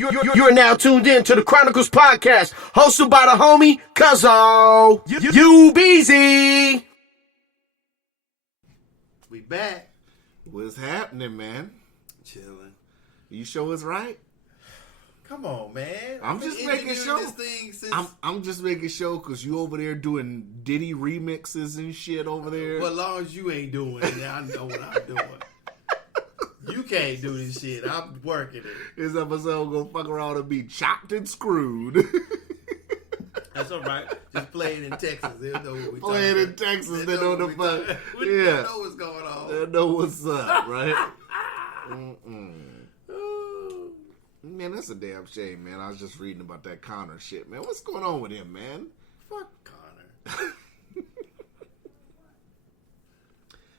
You're now tuned in to the Chronicles Podcast, hosted by the homie Cuzzo. You busy? We back. What's happening, man? Chilling. You sure it's right? Come on, man. I'm just making sure. I'm just making sure because you over there doing Diddy remixes and shit over there. Well, as long as you ain't doing it, I know what I'm doing. You can't do this shit. I'm working it. This episode gonna fuck around and be chopped and screwed. That's all right. Just play it in Texas. They'll know what we play it in Texas. They know the fuck. Yeah. They know what's going on. They know what's up, right? Man, that's a damn shame, man. I was just reading about that Conor shit, man. What's going on with him, man? Fuck Conor.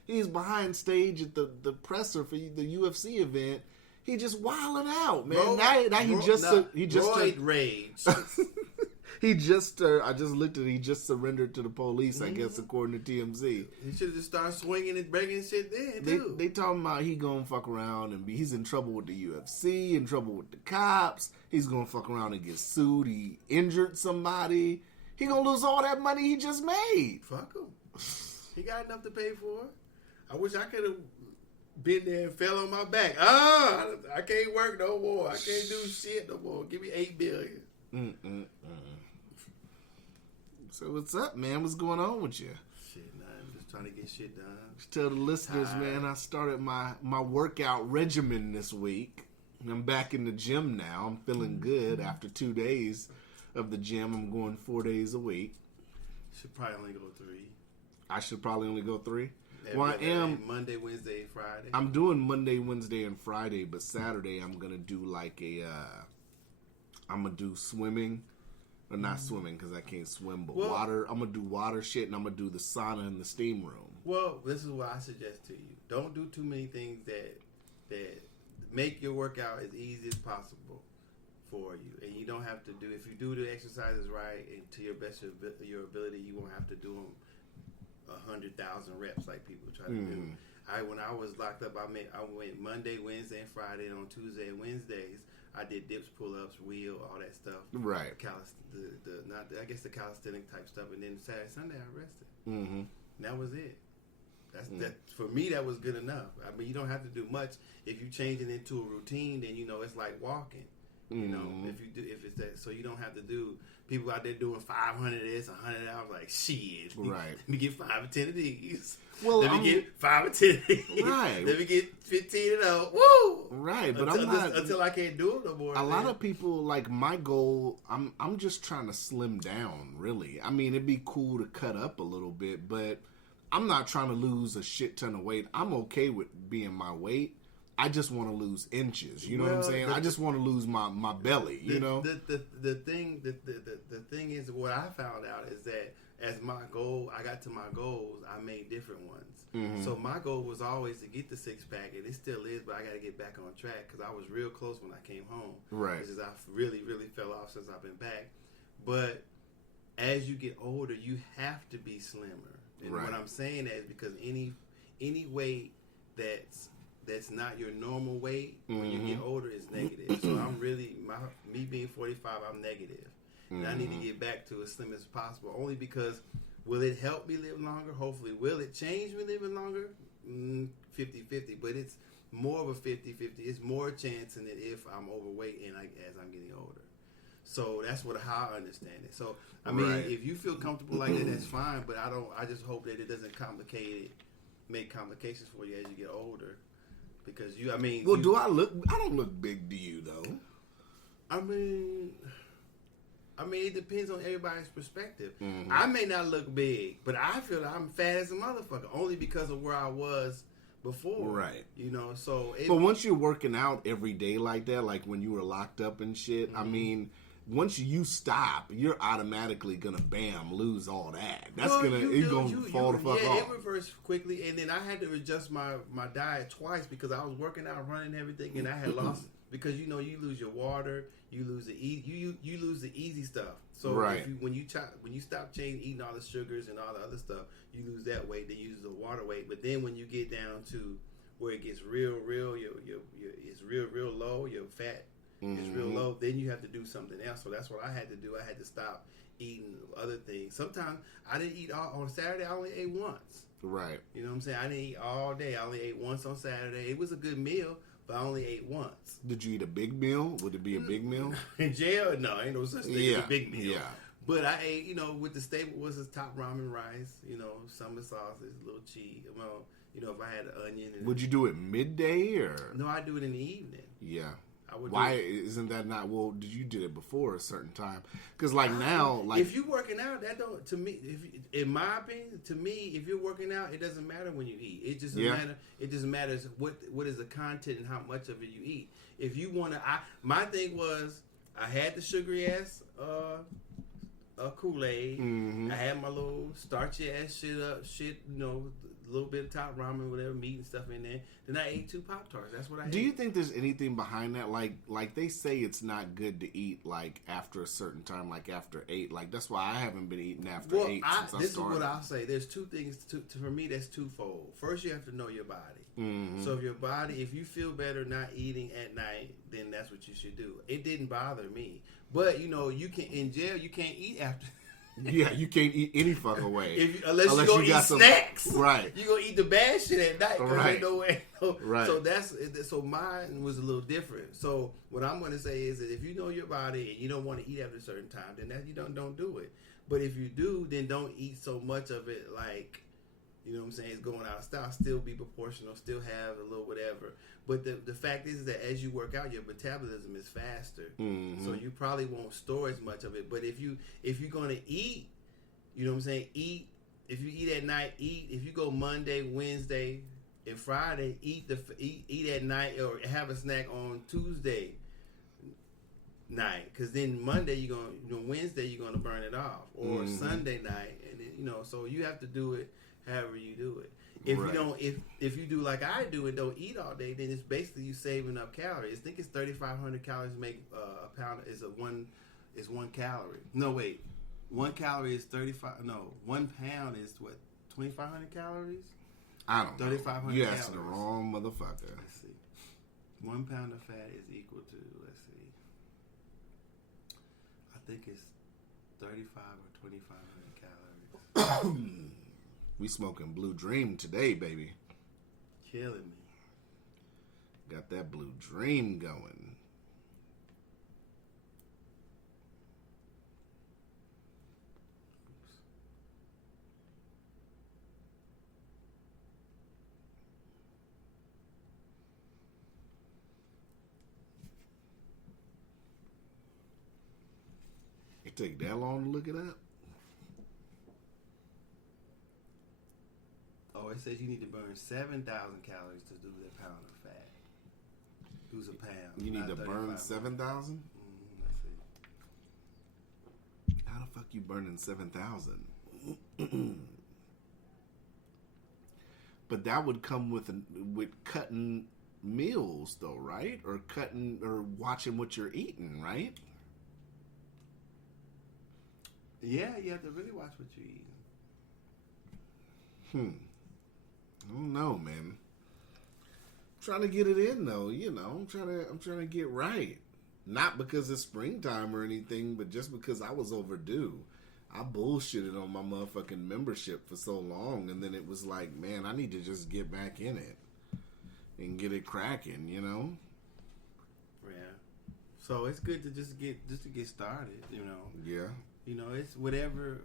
He's behind stage at the presser for the UFC event. He just wilding out, man. He just rage. He just I just looked at it. He just surrendered to the police, I guess, according to TMZ. He should have just started swinging and breaking shit then, too. They talking about he gonna fuck around and he's in trouble with the UFC, in trouble with the cops. He's gonna fuck around and get sued. He injured somebody. He gonna lose all that money he just made. Fuck him. He got enough to pay for it. I wish I could have been there and fell on my back. I can't work no more. I can't do shit no more. Give me $8 billion. So what's up, man? What's going on with you? Shit, I'm just trying to get shit done. Just tell the listeners, man, I started my workout regimen this week. I'm back in the gym now. I'm feeling good after 2 days of the gym. I'm going 4 days a week. Should probably only go 3. I should probably only go 3? I am Monday, Wednesday, Friday. I'm doing Monday, Wednesday, and Friday, but Saturday I'm gonna do like I'm gonna do swimming, or not swimming because I can't swim, but water. I'm gonna do water shit, and I'm gonna do the sauna in the steam room. Well, this is what I suggest to you: don't do too many things that make your workout as easy as possible for you, and you don't have to do. If you do the exercises right and to your best of your ability, you won't have to do them 100,000 reps like people try to do. When I was locked up, I went Monday, Wednesday, and Friday. And on Tuesday and Wednesdays, I did dips, pull-ups, wheel, all that stuff. Right. I guess the calisthenic type stuff. And then Saturday, Sunday, I rested. And that was it. That for me. That was good enough. I mean, you don't have to do much. If you change it into a routine, then it's like walking. You know, if it's that, so you don't have to do. People out there doing 500 of this, 100 hours, like shit. Right. Let me get 5 or 10 of these. Well, let me get 5 or 10 of these. Right. Let me get 15 of those. Woo. Right, but until I can't do it no more. A lot of people, like, my goal. I'm just trying to slim down. Really, I mean, it'd be cool to cut up a little bit, but I'm not trying to lose a shit ton of weight. I'm okay with being my weight. I just want to lose inches. You know what I'm saying? I just want to lose my belly. The thing is, what I found out is that as my goal, I got to my goals, I made different ones. So my goal was always to get the 6-pack, and it still is, but I got to get back on track because I was real close when I came home. Right. Because I really, really fell off since I've been back. But as you get older, you have to be slimmer. And what I'm saying is because any weight that's not your normal weight when you get older is negative. So I'm really me being 45, I'm negative. And I need to get back to as slim as possible. Only because will it help me live longer? Hopefully. Will it change me living longer? 50-50. But it's more of a 50-50. It's more chance than it if I'm overweight and as I'm getting older. So that's how I understand it. So I mean, if you feel comfortable like that, that's fine. But I just hope that it doesn't make complications for you as you get older. Because do I look? I don't look big to you though. I mean, it depends on everybody's perspective. I may not look big, but I feel like I'm fat as a motherfucker only because of where I was before. Right. So. But once you're working out every day like that, like when you were locked up and shit, I mean, once you stop, you're automatically gonna lose all that. That's gonna fall the fuck off. Yeah, it reversed quickly, and then I had to adjust my diet twice because I was working out, running everything, and I had lost because you lose your water, you lose the you lose the easy stuff. So when you stop eating all the sugars and all the other stuff, you lose that weight. Then you lose the water weight. But then when you get down to where it gets real, it's real low. Your fat is real low, then you have to do something else. So that's what I had to do. I had to stop eating other things. Sometimes I didn't eat all on Saturday. I only ate once. Right. You know what I'm saying? I didn't eat all day. I only ate once on Saturday. It was a good meal, but I only ate once. Did you eat a big meal? Would it be a big meal? In jail? No, ain't no such thing as a big meal. Yeah. But I ate, you know, with the staple was the top ramen rice, you know, summer sausage, a little cheese. Well, you know, if I had an onion. And would you do it midday or? No, I do it in the evening. Yeah. I would. Why isn't that not? Well, did you did it before a certain time? Because like now, like if you working out, that don't to me. In my opinion, to me, if you're working out, it doesn't matter when you eat. It just matter. It just matters what is the content and how much of it you eat. If you want to, my thing was I had the sugary ass Kool-Aid. Mm-hmm. I had my little starchy ass shit, you know, a little bit of top ramen, whatever, meat and stuff in there. Then I ate 2 Pop-Tarts. That's what I ate. Do you think there's anything behind that? Like they say it's not good to eat like after a certain time, like after 8. Like that's why I haven't been eating after 8 since I started. This is what I'll say. There's 2 things for me. That's twofold. First, you have to know your body. Mm-hmm. So if you feel better not eating at night, then that's what you should do. It didn't bother me, but you know, you can in jail you can't eat after. Yeah, you can't eat any fucking way unless you go eat snacks. Right, you gonna eat the bad shit at night. Right, right. So mine was a little different. So what I'm gonna say is that if you know your body and you don't want to eat after a certain time, then that you don't do it. But if you do, then don't eat so much of it. Like, you know what I'm saying? It's going out of style. Still be proportional. Still have a little whatever. But the fact is that as you work out, your metabolism is faster. Mm-hmm. So you probably won't store as much of it. But if you're gonna eat, you know what I'm saying? Eat. If you eat at night, eat. If you go Monday, Wednesday, and Friday, eat at night or have a snack on Tuesday night. Because then Monday Wednesday you're gonna burn it off, or mm-hmm. Sunday night, and then, you know. So you have to do it however you do it. If you don't, if you do like I do and don't eat all day, then it's basically you saving up calories. I think it's 3,500 calories make a pound is 1 calorie. No wait, 1 calorie is 35. No, 1 pound is what 2,500 calories. I don't know. 3,500. You asked the wrong motherfucker. Let's see. 1 pound of fat is equal to, let's see, I think it's 35 or 2,500 calories. We smoking Blue Dream today, baby. Killing me. Got that Blue Dream going. It take that long to look it up? Oh, it says you need to burn 7,000 calories to do that pound of fat. Who's a pound? You need to burn 7,000? Let's see. How the fuck you burning 7,000? But that would come with cutting meals, though, right? Or cutting or watching what you're eating, right? Yeah, you have to really watch what you're eating. I don't know, man. I'm trying to get it in though, you know. I'm trying to get right. Not because it's springtime or anything, but just because I was overdue. I bullshitted on my motherfucking membership for so long, and then it was like, man, I need to just get back in it and get it cracking, you know. Yeah. So it's good to just get started, you know. Yeah. You know, it's whatever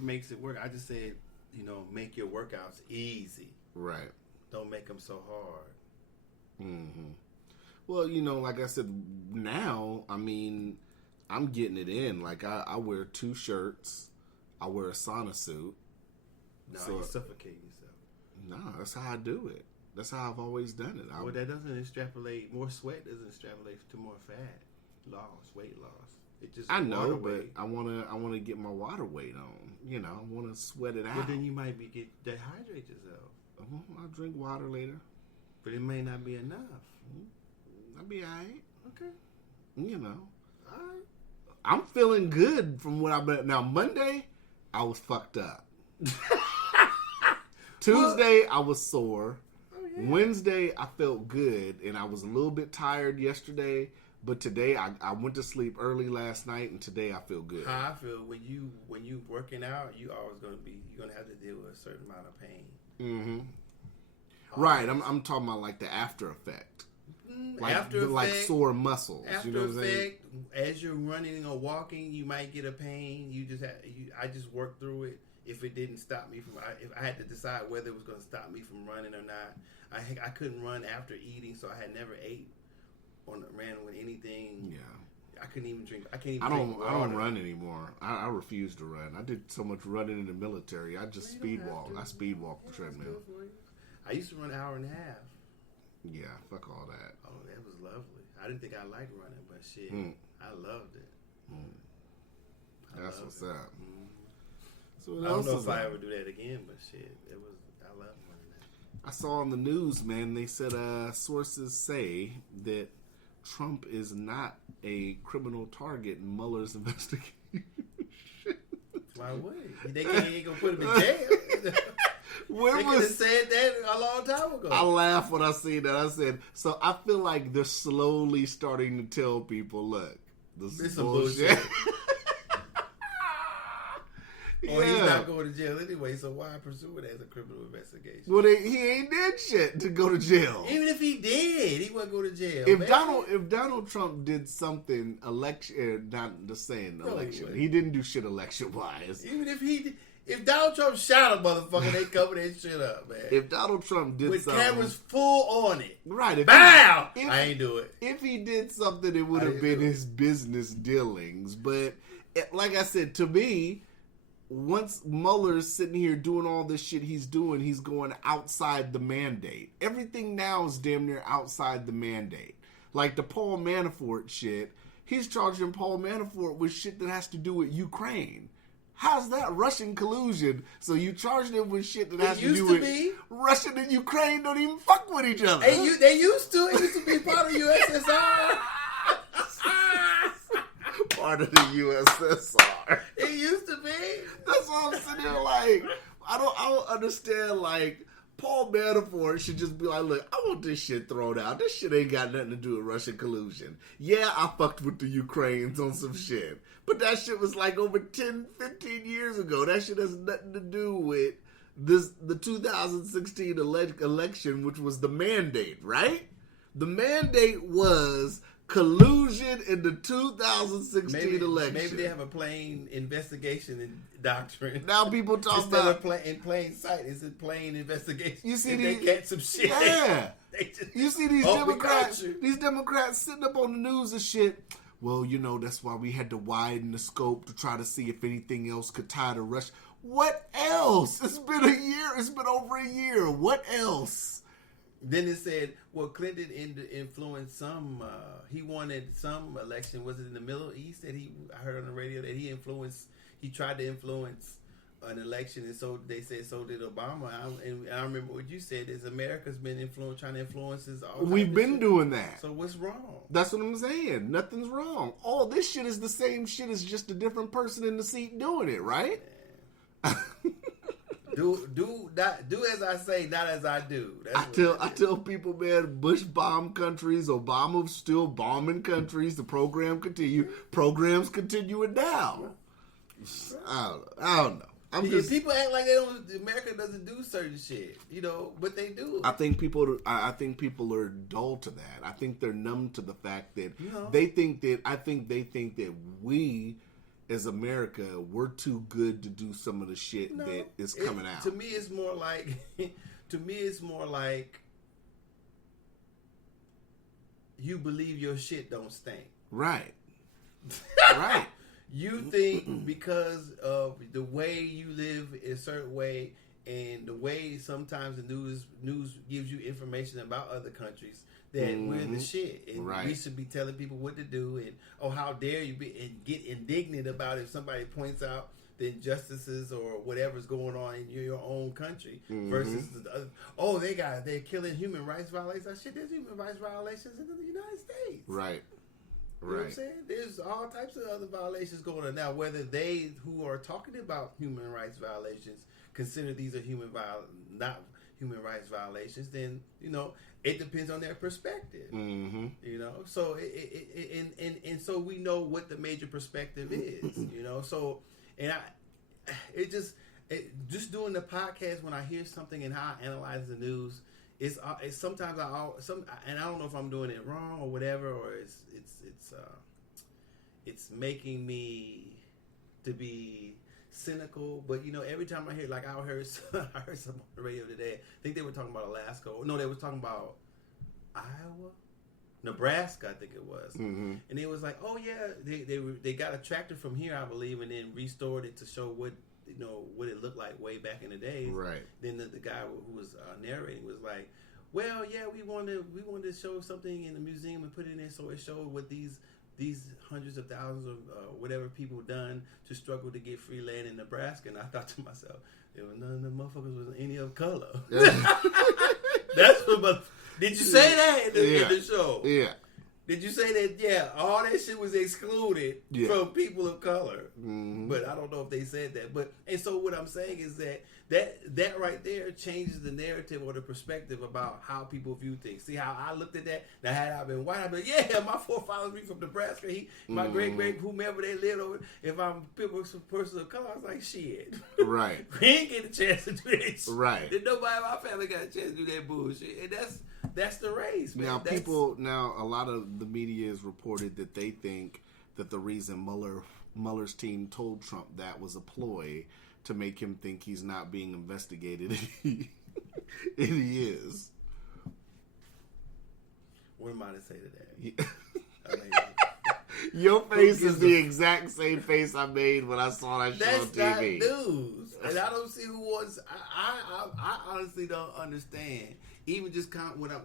makes it work. I just said, you know, make your workouts easy. Right. Don't make them so hard. Mm-hmm. Well, you know, like I said, now, I mean, I'm getting it in. Like, I wear 2 shirts. I wear a sauna suit. No, you suffocate yourself. No, that's how I do it. That's how I've always done it. Well, that doesn't extrapolate. More sweat doesn't extrapolate to more fat loss, weight loss. It just I know, but I wanna get my water weight on. You know, I wanna sweat it out. But then you might dehydrate yourself. I'll drink water later. But it may not be enough. I'll be alright. Okay. You know. Alright. I'm feeling good from what I've been. Now Monday, I was fucked up. Tuesday, I was sore. Oh, yeah. Wednesday, I felt good, and I was a little bit tired yesterday. But today, I went to sleep early last night, and today I feel good. How I feel when you working out, you're gonna have to deal with a certain amount of pain. Mm-hmm. Right, I'm talking about like the after effect. Like sore muscles. After you know what I'm saying? as you're running or walking, you might get a pain. I just worked through it. If it didn't stop me if I had to decide whether it was going to stop me from running or not, I couldn't run after eating, so I had never ate or ran with anything. Yeah, I couldn't even drink. I can't even. Drink water. I don't run anymore. I refuse to run. I did so much running in the military. I just speed walk. I speed walk the treadmill. I used to run an hour and a half. Yeah, fuck all that. Oh, that was lovely. I didn't think I liked running, but shit, I loved it. That's what's up. So I don't know if I ever do that again, but shit, I love running that. I saw on the news, man, they said sources say that Trump is not a criminal target in Mueller's investigation. Why would he? They ain't gonna put him in jail. They could have said that a long time ago. I laughed when I seen that. I said, so I feel like they're slowly starting to tell people, look, this is bullshit. Or he's not going to jail anyway, so why pursue it as a criminal investigation? Well, he ain't did shit to go to jail. Even if he did, he wouldn't go to jail. If Donald Trump did something election, he didn't do shit election wise. Even if Donald Trump shot a motherfucker, they cover that shit up, man. If Donald Trump did with something, cameras full on it, right? Bow! I ain't do it. If he did something, it would have been his business dealings. But like I said, to me, once Mueller's sitting here doing all this shit he's doing, he's going outside the mandate. Everything now is damn near outside the mandate. Like the Paul Manafort shit, he's charging Paul Manafort with shit that has to do with Ukraine. How's that Russian collusion? So you charged him with shit that has to do with Russia and Ukraine don't even fuck with each other. They used to. It used to be part of USSR. Part of the USSR. It used to be. That's why I'm sitting there like, I don't understand. Like, Paul Manafort should just be like, look, I want this shit thrown out. This shit ain't got nothing to do with Russian collusion. Yeah, I fucked with the Ukrainians on some shit. But that shit was like over 10, 15 years ago. That shit has nothing to do with the 2016 election, which was the mandate, right? The mandate was collusion in the 2016 election. Maybe they have a plain investigation doctrine. Now people talk about in plain sight. It's a plain investigation. You see they catch some shit. Yeah. You see these Democrats. You. These Democrats sitting up on the news and shit. Well, that's why we had to widen the scope to try to see if anything else could tie to Russia. What else? It's been a year. It's been over a year. What else? Then it said, well, Clinton influenced some. He wanted some election. Was it in the Middle East that I heard on the radio that he tried to influence an election, and so they said so did Obama. And I remember what you said is America's been trying to influence us all. We've been doing that. So what's wrong? That's what I'm saying. Nothing's wrong. All this shit is the same shit. It's just a different person in the seat doing it, right? Do as I say, not as I do. I tell people, man, Bush bombed countries, Obama still bombing countries. The programs continue it now. I don't know. People act like America doesn't do certain shit, but they do. I think people are dull to that. I think they're numb to the fact that they think that we, as America, we're too good to do some of the shit that is coming out. To me, it's more like you believe your shit don't stink. Right. Right. You think because of the way you live a certain way and the way sometimes the news gives you information about other countries that we're the shit and we should be telling people what to do and how dare you be and get indignant about if somebody points out the injustices or whatever's going on in your own country versus the other. They're killing human rights violations. Shit, there's human rights violations in the United States. Right. You know what I'm saying? There's all types of other violations going on now. Whether they who are talking about human rights violations consider these are not human rights violations, then it depends on their perspective. Mm-hmm. So and so we know what the major perspective is. So and just doing the podcast when I hear something and how I analyze the news. It's sometimes and I don't know if I'm doing it wrong or whatever, or it's making me to be cynical. But every time I hear, like I heard something on the radio today. I think they were talking about Alaska. No, they were talking about Iowa, Nebraska. I think it was, mm-hmm. and it was like, oh yeah, they got a tractor from here, I believe, and then restored it to show what it looked like way back in the days. Right. Then the guy who was narrating was like, well, yeah, we wanted to show something in the museum and put it in there so it showed what these hundreds of thousands of whatever people done to struggle to get free land in Nebraska. And I thought to myself, none of the motherfuckers was any of color. That's what. Did you say that in the show? Yeah. Did you say that? Yeah, all that shit was excluded from people of color. Mm-hmm. But I don't know if they said that. And so what I'm saying is that right there changes the narrative or the perspective about how people view things. See how I looked at that? Now, had I been white, I'd be like, yeah, my forefathers be from Nebraska. My great whomever they lived over. If I'm a person of color, I was like, shit. Right. We ain't get a chance to do that shit. Right. Then nobody in my family got a chance to do that bullshit. And that's the race, man. Now a lot of the media has reported that they think that the reason Mueller's team told Trump that was a ploy to make him think he's not being investigated, and he is. What am I to say to that? Your face is the exact same face I made when I saw that show on TV. That's not news, and I don't see who wants. I honestly don't understand. Even just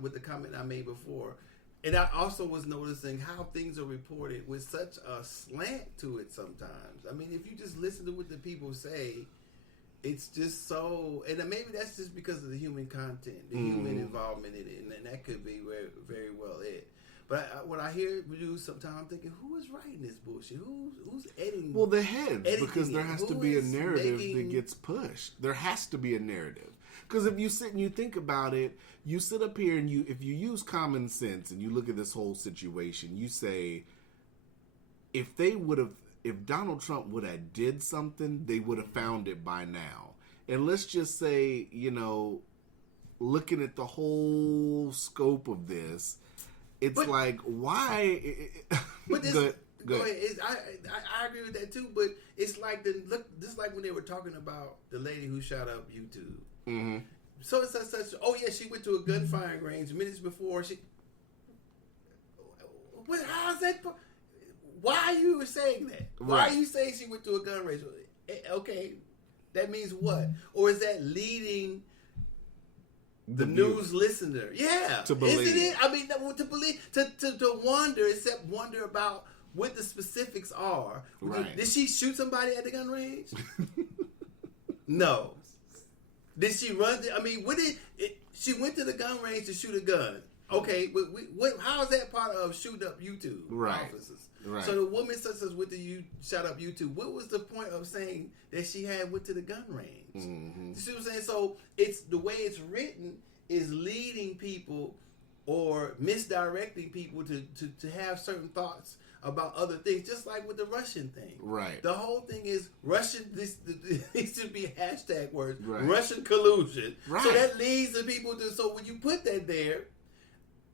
with the comment I made before. And I also was noticing how things are reported with such a slant to it sometimes. I mean, if you just listen to what the people say, it's just so... And maybe that's just because of the human content, the human involvement in it. And that could be very, very well it. But when I hear news sometimes, I'm thinking, who is writing this bullshit? Who's editing? Well, the heads, because there has to be a narrative that gets pushed. There has to be a narrative. Because if you sit and you think about it, you sit up here and if you use common sense and you look at this whole situation, you say, if Donald Trump would have did something, they would have found it by now. And let's just say, looking at the whole scope of this, it's like, why? But this, go ahead. I agree with that too. But it's like just like when they were talking about the lady who shot up YouTube. Mm-hmm. So it's such. Oh yeah, she went to a gun firing range minutes before she. How's that? Why are you saying that? Why are you saying she went to a gun range? Okay, that means what? Or is that leading the news listener? Yeah, to believe. Isn't it? I mean, to believe, to wonder about what the specifics are. Right. Did she shoot somebody at the gun range? No. Did she run? She went to the gun range to shoot a gun. Okay, but how is that part of shooting up YouTube officers? Right. So the woman such as shot up YouTube. What was the point of saying that she went to the gun range? Mm-hmm. You see what I'm saying? So it's the way it's written is leading people or misdirecting people to have certain thoughts about other things, just like with the Russian thing. Right. The whole thing is Russian. This should be hashtag words. Right. Russian collusion. Right. So that leads the people to. So when you put that there,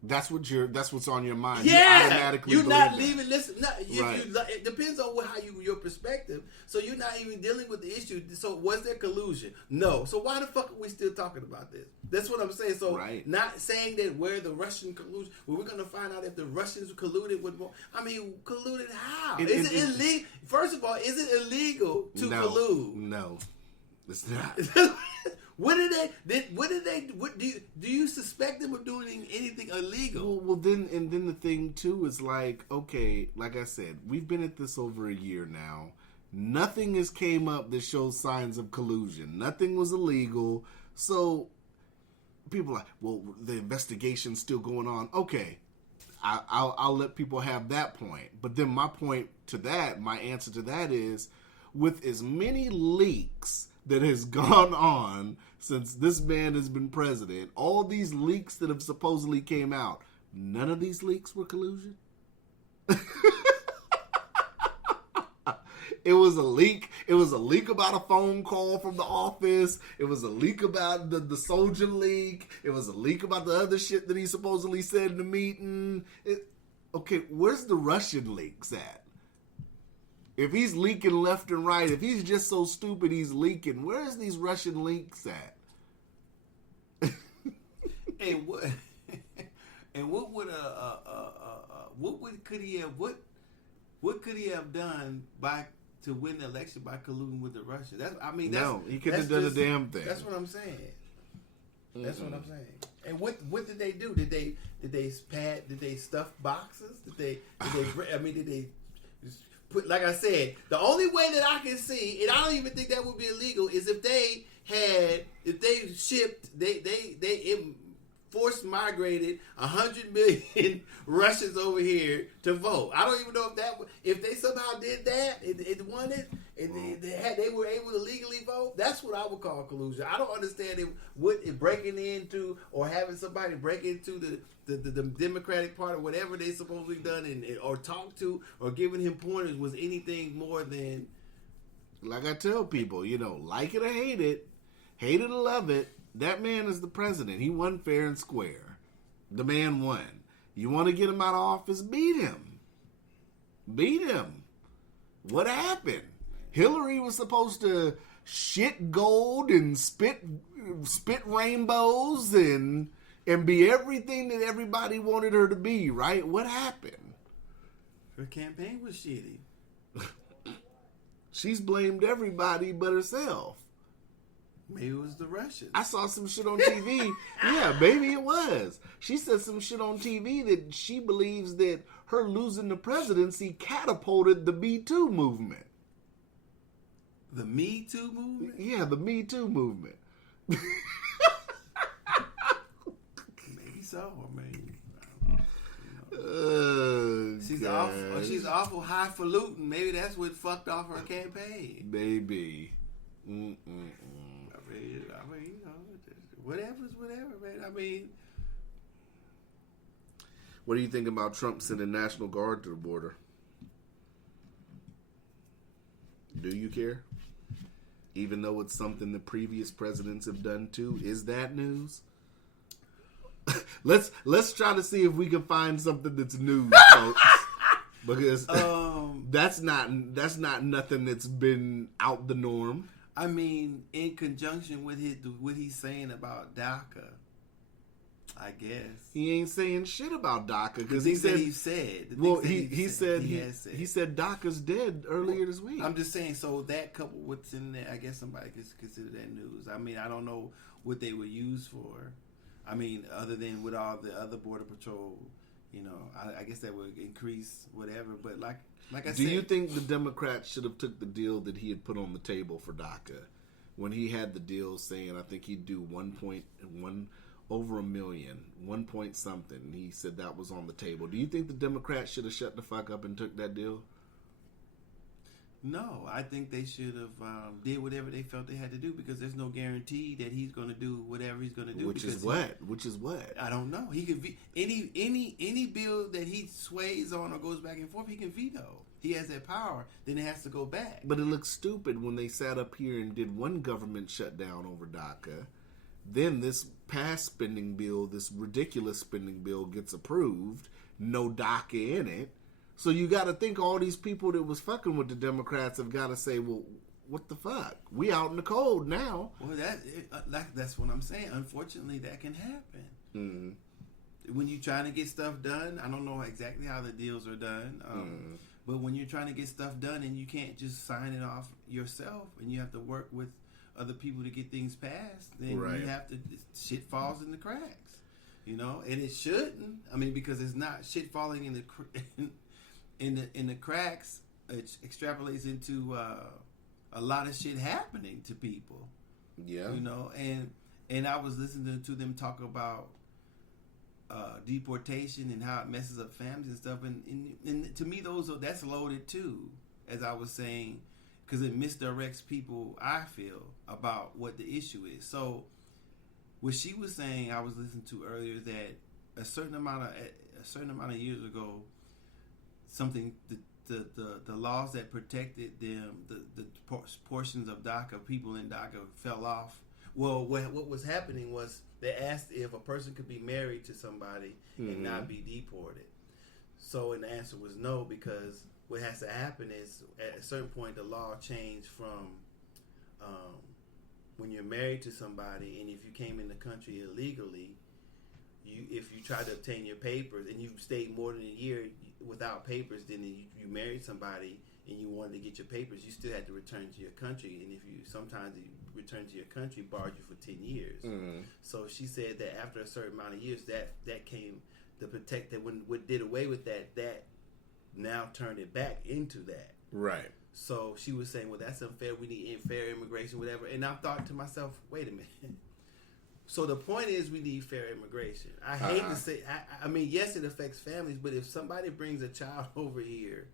that's what's on your mind. Yeah. You're not leaving. Listen. It depends on your perspective. So you're not even dealing with the issue. So was there collusion? No. So why the fuck are we still talking about this? That's what I'm saying. So not saying that where the Russian collusion, we're going to find out if the Russians colluded with more. I mean, colluded how? Is it illegal? First of all, is it illegal to collude? No, it's not. Do you suspect them of doing anything illegal? Well, then the thing too is like, okay, like I said, we've been at this over a year now. Nothing has came up that shows signs of collusion. Nothing was illegal. So people are like, well, the investigation's still going on. Okay, I'll let people have that point. But then my answer to that is, with as many leaks that has gone on since this man has been president, all these leaks that have supposedly came out, none of these leaks were collusion? It was a leak. It was a leak about a phone call from the office. It was a leak about the soldier leak. It was a leak about the other shit that he supposedly said in the meeting. Okay, where's the Russian leaks at? If he's leaking left and right, if he's just so stupid he's leaking, where's these Russian leaks at? And what? And what would could he have done to win the election by colluding with the Russians? He couldn't have done a damn thing. That's what I'm saying. That's what I'm saying. And what did they do? Did they stuff boxes? Did they put, like I said, the only way that I can see, and I don't even think that would be illegal, is if they forced migrated 100 million Russians over here to vote. I don't even know if they somehow did that, it won it, and they were able to legally vote. That's what I would call collusion. I don't understand it breaking into or having somebody break into the Democratic Party, whatever they supposedly done, or talk to or giving him pointers was anything more than. Like I tell people, like it or hate it or love it. That man is the president. He won fair and square. The man won. You want to get him out of office? Beat him. Beat him. What happened? Hillary was supposed to shit gold and spit rainbows and be everything that everybody wanted her to be, right? What happened? Her campaign was shitty. She's blamed everybody but herself. Maybe it was the Russians. I saw some shit on TV. Yeah, maybe it was. She said some shit on TV that she believes that her losing the presidency catapulted the Me Too movement. The Me Too movement? Yeah, the Me Too movement. Maybe so. She's awful highfalutin. Maybe that's what fucked off her campaign. Maybe. Whatever's whatever, man. What do you think about Trump sending National Guard to the border? Do you care? Even though it's something the previous presidents have done too, is that news? Let's try to see if we can find something that's news, folks. Because that's not nothing that's been out the norm. I mean, in conjunction with what he's saying about DACA, I guess he ain't saying shit about DACA because he said he said DACA's dead earlier this week. I'm just saying, so that coupled what's in there, I guess somebody could consider that news. I mean, I don't know what they were used for. I mean, other than with all the other border patrol, I guess that would increase whatever. But like I said, do you think the Democrats should have took the deal that he had put on the table for DACA when he had the deal saying I think he'd do 1.1 over $1 million, 1 point something? He said that was on the table. Do you think the Democrats should have shut the fuck up and took that deal? No, I think they should have did whatever they felt they had to do because there's no guarantee that he's going to do whatever he's going to do. Which is what? I don't know. He could any bill that he sways on or goes back and forth, he can veto. He has that power. Then it has to go back. But it looks stupid when they sat up here and did one government shutdown over DACA. Then this past spending bill, this ridiculous spending bill, gets approved. No DACA in it. So you got to think all these people that was fucking with the Democrats have got to say, well, what the fuck? We out in the cold now. Well, that's what I'm saying. Unfortunately, that can happen. Mm-hmm. When you're trying to get stuff done, I don't know exactly how the deals are done, but when you're trying to get stuff done and you can't just sign it off yourself and you have to work with other people to get things passed, then you have to, shit falls in the cracks, and it shouldn't. I mean, because it's not shit falling in the cracks. It extrapolates into a lot of shit happening to people. Yeah, and I was listening to them talk about deportation and how it messes up families and stuff, and to me that's loaded too, as I was saying, because it misdirects people, I feel, about what the issue is. So what she was saying, I was listening to earlier, that a certain amount of years ago, the laws that protected them, the portions of DACA, people in DACA, fell off. Well, what was happening was they asked if a person could be married to somebody and not be deported. So, and the answer was no, because what has to happen is at a certain point the law changed from when you're married to somebody, and if you came in the country illegally, if you try to obtain your papers and you stayed more than a year without papers, then you married somebody and you wanted to get your papers, you still had to return to your country. And if you sometimes you return to your country, barred you for 10 years. So she said that after a certain amount of years, that came to protect that. When what did away with that now turned it back into that. Right. So she was saying, well, that's unfair. We need fair immigration, whatever. And I thought to myself, wait a minute. So the point is, we need fair immigration. I hate to say, I mean, yes, it affects families, but if somebody brings a child over here,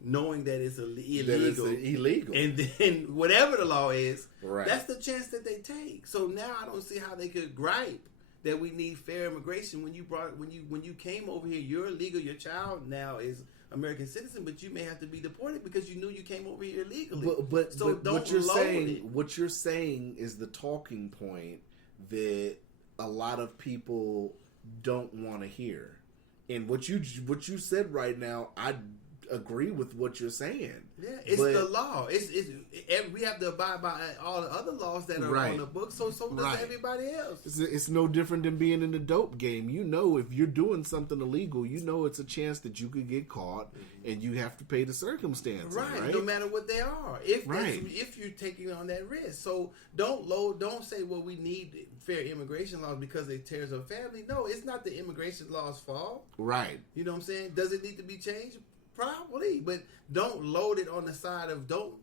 knowing that it's illegal, and then whatever the law is, that's the chance that they take. So now I don't see how they could gripe that we need fair immigration when you came over here, you're illegal. Your child now is American citizen, but you may have to be deported because you knew you came over here illegally. But what you're saying is the talking point that a lot of people don't want to hear. And what you said right now, I agree with what you're saying. Yeah, it's the law. We have to abide by all the other laws that are on the book. So does everybody else. It's no different than being in the dope game. You know, if you're doing something illegal, you know it's a chance that you could get caught, and you have to pay the circumstances. Right. No matter what they are. If you're taking on that risk, so don't say, well, we need fair immigration laws because they tears up family. No, it's not the immigration laws' fault. Right. You know what I'm saying? Does it need to be changed? Probably, but don't load it on the side of don't.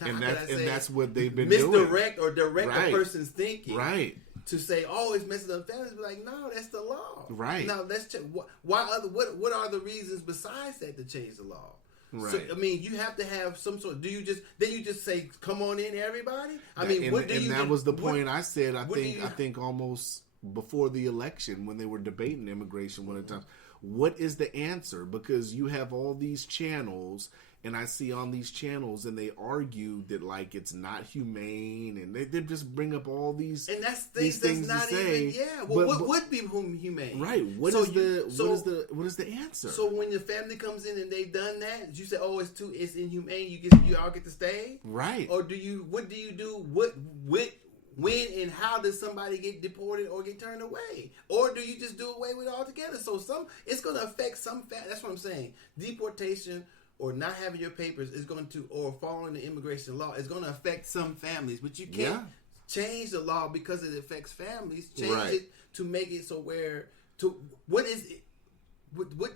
And that's what they've been misdirect doing. Or direct a person's thinking. Right. To say, oh, it's messing up families. Be like, no, that's the law. Right. Now let's check. What are the reasons besides that to change the law? Right. So, I mean, you have to have some sort. Do you just say, come on in, everybody? That was the point I said. I think almost before the election when they were debating immigration one of the times. What is the answer? Because you have all these channels, and I see on these channels, and they argue that like it's not humane, and they just bring up all these and that's things that's not even what would be humane? Right. What is the answer? So when your family comes in and they've done that, you say, oh, it's inhumane. You all get to stay, right? Or what do you do? When and how does somebody get deported or get turned away? Or do you just do away with it altogether? So it's going to affect some that's what I'm saying. Deportation or not having your papers is going to, or following the immigration law is going to affect some families. But you can't change the law because it affects families. Change it to make it so what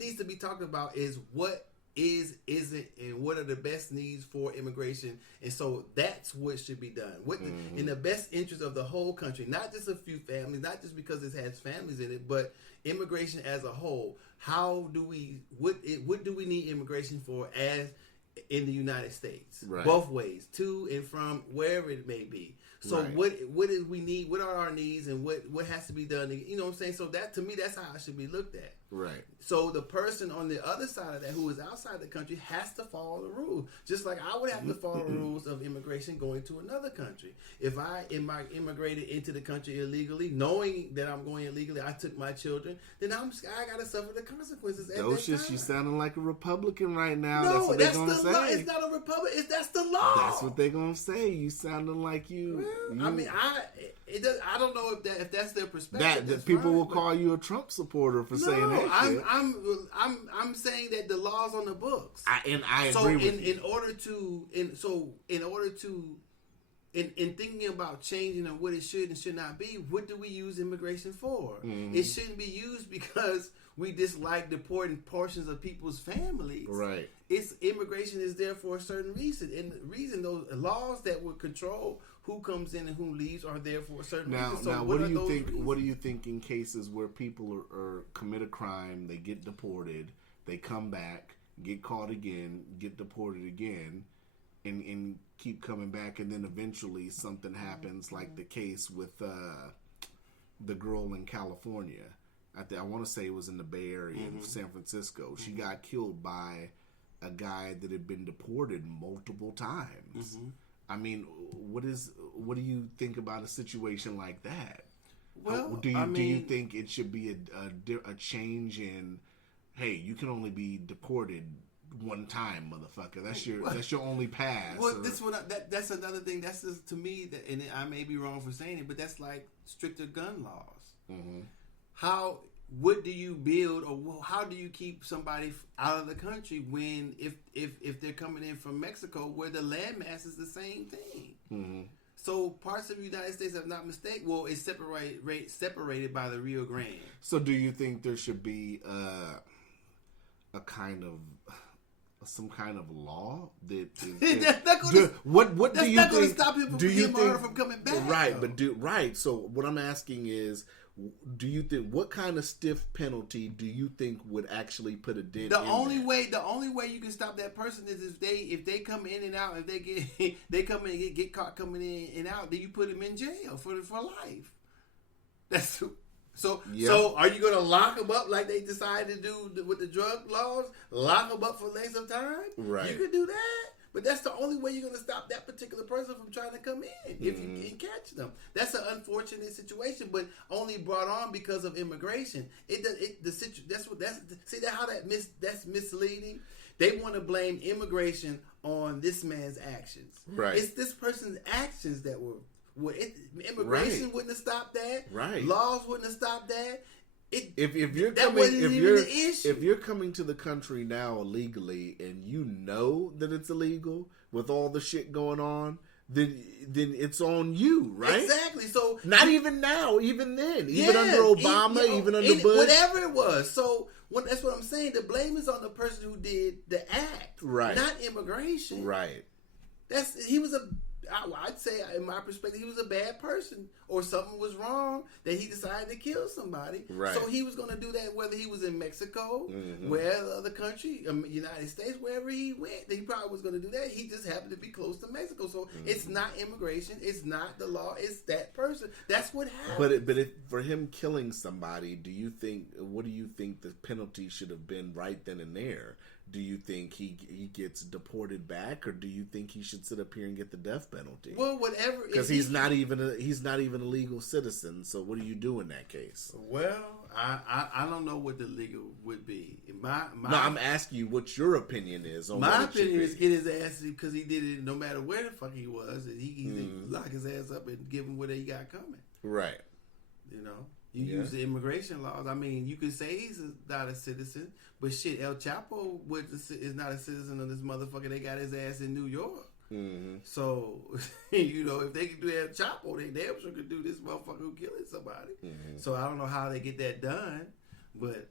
needs to be talked about is what isn't, and what are the best needs for immigration, and so that's what should be done. In the best interest of the whole country, not just a few families, not just because it has families in it, but immigration as a whole. What do we need immigration for as in the United States? Right. Both ways, to and from wherever it may be. So what do we need? What are our needs, and what has to be done? You know what I'm saying? So that, to me, that's how it should be looked at. Right. So the person on the other side of that who is outside the country has to follow the rules. Just like I would have to follow the rules of immigration going to another country. If I immigrated into the country illegally, knowing that I'm going illegally, I took my children, then I got to suffer the consequences at that time. You sounding like a Republican right now. No, that's what they're going to say. Law. It's not a Republican. That's the law. That's what they're going to say. You sounding like you. Well, I mean, I don't know if that's their perspective. That people will call you a Trump supporter for saying that. I'm saying that the law's on the books. I agree with you. In thinking about changing and what it should and should not be, what do we use immigration for? It shouldn't be used because we dislike deporting portions of people's families. Right. Immigration is there for a certain reason, and the reason those laws that would control who comes in and who leaves are there for a certain reason. So now, what do you think? What do you think in cases where people are commit a crime, they get deported, they come back, get caught again, get deported again? and keep coming back, and then eventually something happens, like the case with the girl in California. I want to say it was in the Bay Area in San Francisco. She got killed by a guy that had been deported multiple times. I mean, what do you think about a situation like that? Well, do you think it should be a change in, hey, you can only be deported one time, motherfucker. That's your only pass. Well, that's another thing. That's just, to me, that, and I may be wrong for saying it, but that's like stricter gun laws. What do you build, or how do you keep somebody out of the country when if they're coming in from Mexico, where the landmass is the same thing? So parts of the United States, if not mistaken, well, it's separated by the Rio Grande. So do you think there should be a kind of some kind of law that is, that's not going to stop him from coming back? Right, but so what I'm asking is, do you think, what kind of stiff penalty do you think would actually put a dent? The only way you can stop that person is if they come in and out. If they come in and get caught coming in and out, then you put them in jail for life. That's so. Yeah. So are you going to lock them up like they decided to do with the drug laws? Lock them up for lengths of time? Right. You could do that. But that's the only way you're going to stop that particular person from trying to come in, if you can catch them. That's an unfortunate situation, but only brought on because of immigration. That's misleading. They want to blame immigration on this man's actions. Right. It's this person's actions that were. Immigration wouldn't have stopped that. Right. Laws wouldn't have stopped that. If you're coming to the country now illegally and you know that it's illegal with all the shit going on, then it's on you, right? Exactly. So not even now, even then, even under Obama, even under Bush, whatever it was. So that's what I'm saying. The blame is on the person who did the act, right? Not immigration, right? I'd say, in my perspective, he was a bad person, or something was wrong that he decided to kill somebody. Right. So he was going to do that whether he was in Mexico, where the other country, United States, wherever he went. He probably was going to do that. He just happened to be close to Mexico. So it's not immigration. It's not the law. It's that person. That's what happened. But for him killing somebody, what do you think the penalty should have been right then and there? Do you think he gets deported back, or do you think he should sit up here and get the death penalty? Well, whatever, because he's not even a legal citizen. So what do you do in that case? Well, I don't know what the legal would be. No, I'm asking you what your opinion is on my opinion is get his ass, because he did it no matter where the fuck he was, and he lock his ass up and give him what he got coming. Right. You know. You use the immigration laws. I mean, you could say he's not a citizen, but shit, El Chapo is not a citizen of this motherfucker. They got his ass in New York. So, if they can do El Chapo, they damn sure could do this motherfucker who killing somebody. So I don't know how they get that done, but,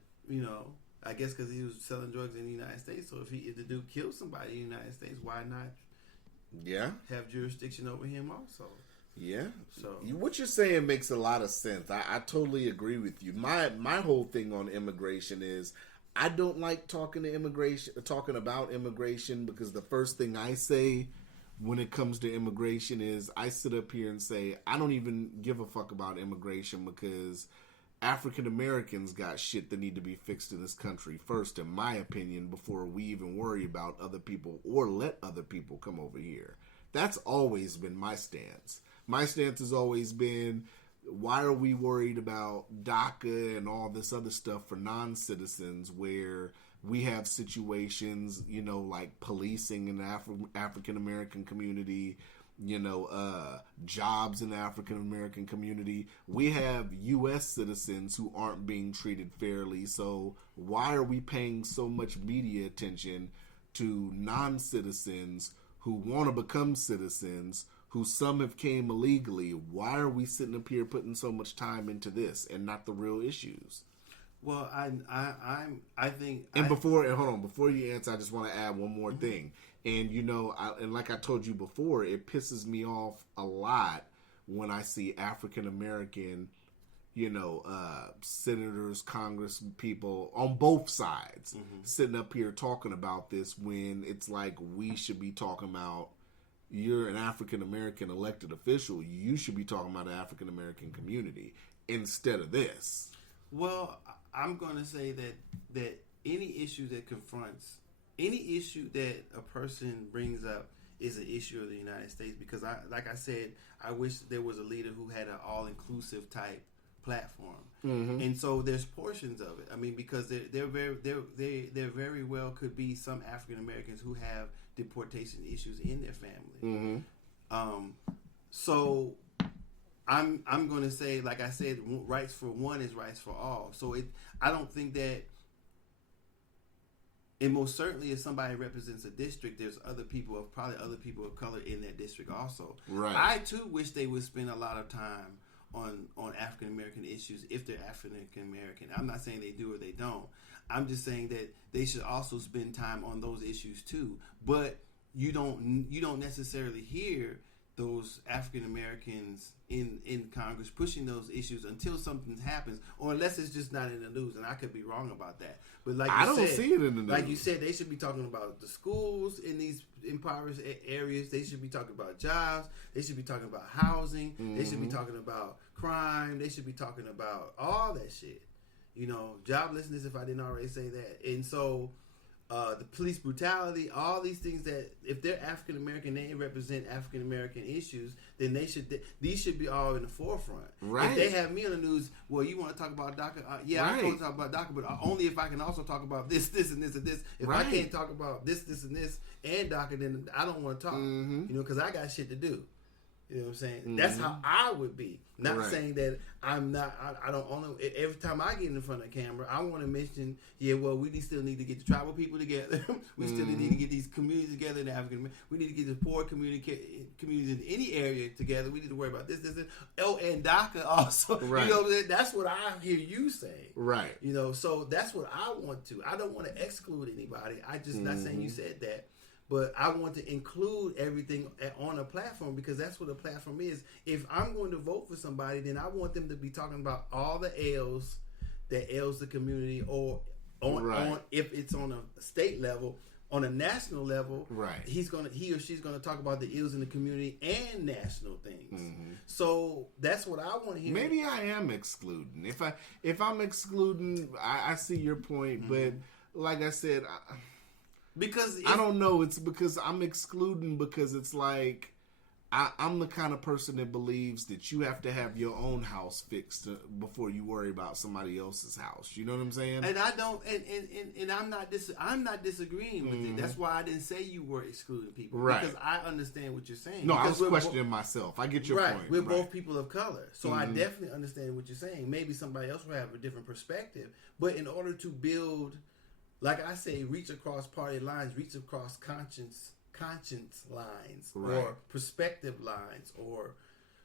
I guess because he was selling drugs in the United States. So if the dude killed somebody in the United States, why not have jurisdiction over him also? Yeah. So what you're saying makes a lot of sense. I totally agree with you. My whole thing on immigration is I don't like talking about immigration, because the first thing I say when it comes to immigration is I sit up here and say I don't even give a fuck about immigration, because African Americans got shit that need to be fixed in this country first, in my opinion, before we even worry about other people or let other people come over here. That's always been my stance. My stance has always been, why are we worried about DACA and all this other stuff for non-citizens, where we have situations, like policing in the African-American community, jobs in the African-American community. We have U.S. citizens who aren't being treated fairly. So why are we paying so much media attention to non-citizens who want to become citizens, who some have came illegally? Why are we sitting up here putting so much time into this and not the real issues? Well, I think. And before you answer, I just want to add one more thing. And and like I told you before, it pisses me off a lot when I see African American, senators, Congress people on both sides sitting up here talking about this, when it's like we should be talking about you're an African American elected official, you should be talking about the African American community instead of this. Well, I'm going to say that any issue that confronts, any issue that a person brings up is an issue of the United States, because like I said, I wish there was a leader who had an all-inclusive type platform. And so there's portions of it. I mean, because there very well could be some African Americans who have deportation issues in their family. So I'm going to say, like I said, rights for one is rights for all. So I don't think that. And most certainly, if somebody represents a district, there's probably other people of color in that district also. Right. I too wish they would spend a lot of time on African American issues if they're African American. I'm not saying they do or they don't. I'm just saying that they should also spend time on those issues too. But you don't necessarily hear those African Americans in Congress pushing those issues until something happens, or unless it's just not in the news. And I could be wrong about that. But like I don't see it in the news. Like you said, they should be talking about the schools in these impoverished areas. They should be talking about jobs. They should be talking about housing. They should be talking about crime. They should be talking about all that shit. You know, joblessness, if I didn't already say that. And so the police brutality, all these things that if they're African American, they represent African American issues, then these should be all in the forefront. Right. If they have me on the news, well, you want to talk about DACA? Yeah, right. I can talk about DACA, but only if I can also talk about this, and this, and this. If I can't talk about this, and this, and DACA, then I don't want to talk. You know, because I got shit to do. You know what I'm saying? That's how I would be. Not saying that I'm not. I don't only. Every time I get in front of the camera, I want to mention. Yeah, well, we still need to get the tribal people together. We still need to get these communities together in African. We need to get the poor communities in any area together. We need to worry about this. Oh, and DACA also. Right. You know, that's what I hear you say. Right. You know, so that's what I want to. I don't want to exclude anybody. I just not saying you said that. But I want to include everything on a platform, because that's what a platform is. If I'm going to vote for somebody, then I want them to be talking about all the ills that ails the community, or on if it's on a state level, on a national level, he or she's gonna talk about the ills in the community and national things. So that's what I want to hear. Maybe I am excluding. If I'm excluding, I see your point, but like I said. Because I don't know. It's because I'm excluding, because it's like I'm the kind of person that believes that you have to have your own house fixed before you worry about somebody else's house. You know what I'm saying? And I don't. And I'm not disagreeing with it. That's why I didn't say you were excluding people, because I understand what you're saying. No, I was questioning myself. I get your point. We're both people of color, so I definitely understand what you're saying. Maybe somebody else will have a different perspective, but in order to build. Like I say, reach across party lines, reach across conscience lines, or perspective lines, or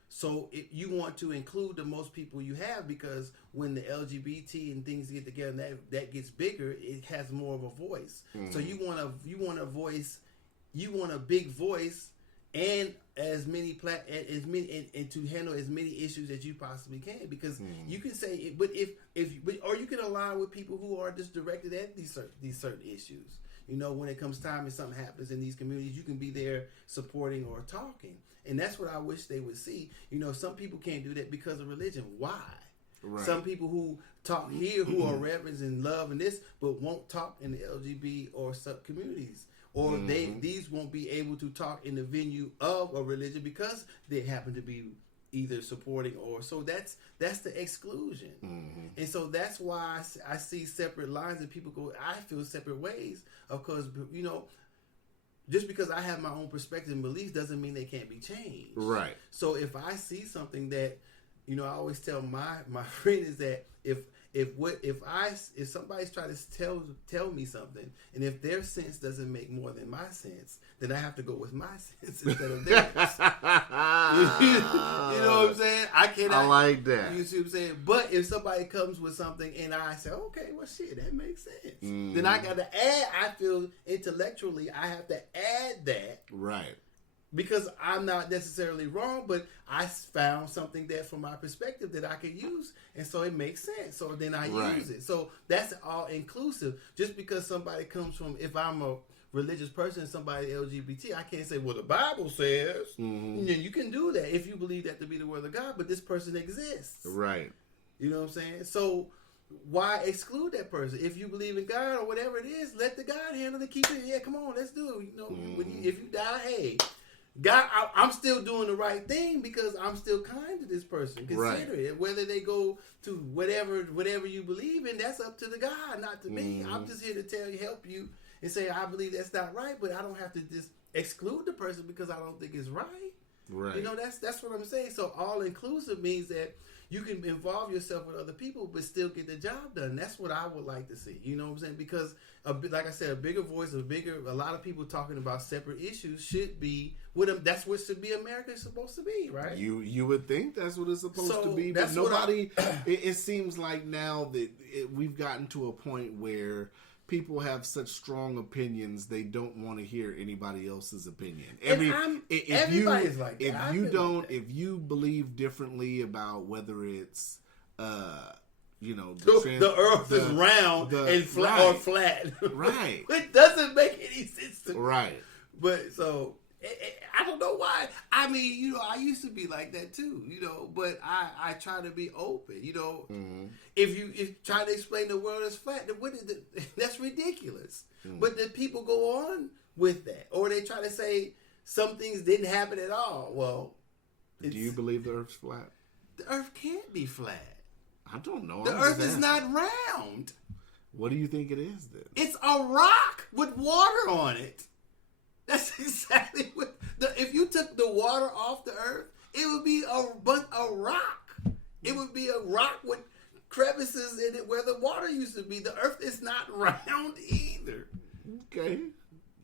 so you want to include the most people you have, because when the LGBT and things get together, that gets bigger, it has more of a voice. So you want a voice, you want a big voice, and as many and to handle as many issues as you possibly can, because you can say, but or you can align with people who are just directed at these certain issues. You know, when it comes time and something happens in these communities, you can be there supporting or talking, and that's what I wish they would see. You know, some people can't do that because of religion. Why? Right. Some people who talk here who are reverends and love and this, but won't talk in the LGBT or sub communities. Or these won't be able to talk in the venue of a religion because they happen to be either supporting or so. That's the exclusion, and so that's why I see separate lines and people go. I feel separate ways, of course. You know, just because I have my own perspective and beliefs doesn't mean they can't be changed. Right. So if I see something that, you know, I always tell my friend is that if somebody's trying to tell me something, and if their sense doesn't make more than my sense, then I have to go with my sense instead of theirs. You know what I'm saying? I like that. You see what I'm saying? But if somebody comes with something and I say, okay, well, shit, that makes sense. Then I got to add. I feel intellectually I have to add that. Right. Because I'm not necessarily wrong, but I found something that, from my perspective, that I could use, and so it makes sense. So then I use it. So that's all inclusive. Just because somebody comes from, if I'm a religious person and somebody LGBT, I can't say, well, the Bible says. Mm-hmm. You can do that if you believe that to be the word of God, but this person exists. Right. You know what I'm saying? So why exclude that person? If you believe in God or whatever it is, let the God handle it. Keep it. Yeah, come on, let's do it. You know, if you die, hey, God, I'm still doing the right thing because I'm still kind to this person. Consider it. Whether they go to whatever you believe in, that's up to the God, not to me. I'm just here to help you and say I believe that's not right, but I don't have to just exclude the person because I don't think it's right. Right. You know, that's what I'm saying. So all inclusive means that you can involve yourself with other people, but still get the job done. That's what I would like to see. You know what I'm saying? Because, like I said, a bigger voice, a lot of people talking about separate issues should be with them. That's what should be America is supposed to be, right? You would think that's what it's supposed to be, but nobody. It seems like now that we've gotten to a point where people have such strong opinions they don't want to hear anybody else's opinion. Everybody's like that. If you believe differently about whether it's the earth is round and flat or flat. Right. It doesn't make any sense to me. Right. But so I don't know why. I mean, you know, I used to be like that too, you know, but I try to be open, you know. If you try to explain the world as flat, then that's ridiculous. But then people go on with that. Or they try to say some things didn't happen at all. Well, do you believe the earth's flat? The earth can't be flat. I don't know. The earth is not round. What do you think it is then? It's a rock with water on it. That's exactly what. If you took the water off the earth, it would be a rock. It would be a rock with crevices in it where the water used to be. The earth is not round either. Okay.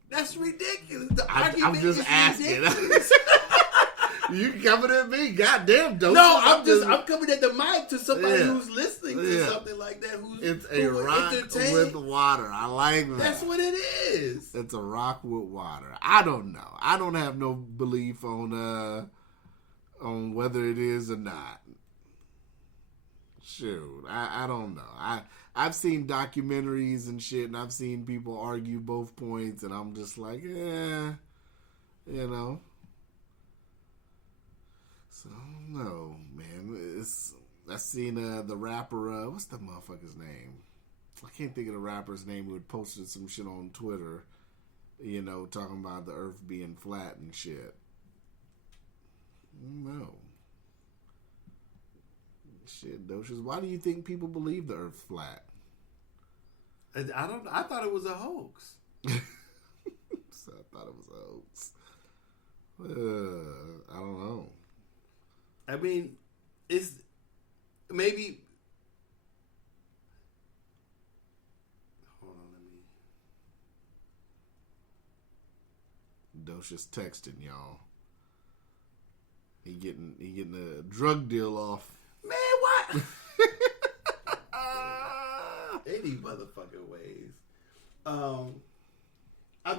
That's ridiculous. I'm just asking. You coming at me? Goddamn, don't. No, I'm coming at the mic to somebody who's listening to something like that. It's a rock with water. I like that. That's what it is. It's a rock with water. I don't know. I don't have no belief on whether it is or not. Shoot, I don't know. I've seen documentaries and shit, and I've seen people argue both points, and I'm just like, you know. So, I don't know, man. I seen the rapper, what's the motherfucker's name? I can't think of the rapper's name who had posted some shit on Twitter, you know, talking about the earth being flat and shit. No. Shit, Docious, why do you think people believe the earth's flat? I thought it was a hoax. So I thought it was a hoax. I don't know. I mean, it's maybe. Hold on, let me. Docious texting y'all. He getting a drug deal off. Man, what? Any motherfucking ways.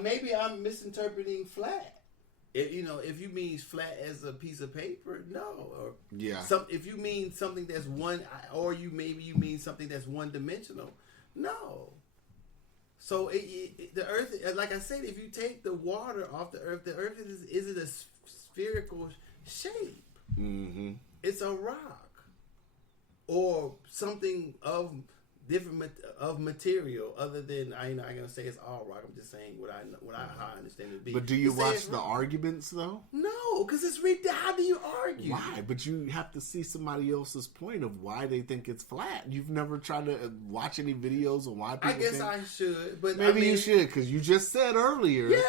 Maybe I'm misinterpreting flat. If you mean flat as a piece of paper, no. Or if you mean something that's one, or you mean something that's one dimensional, no. So the earth, like I said, if you take the water off the earth isn't a spherical shape. Mm-hmm. It's a rock or something of different of material other than I'm not gonna say it's all rock. I'm just saying how I understand it to be. But do you watch the arguments though? No, because it's how do you argue? Why? But you have to see somebody else's point of why they think it's flat. You've never tried to watch any videos on why people. I guess I should, but maybe you should because you just said earlier. Yeah.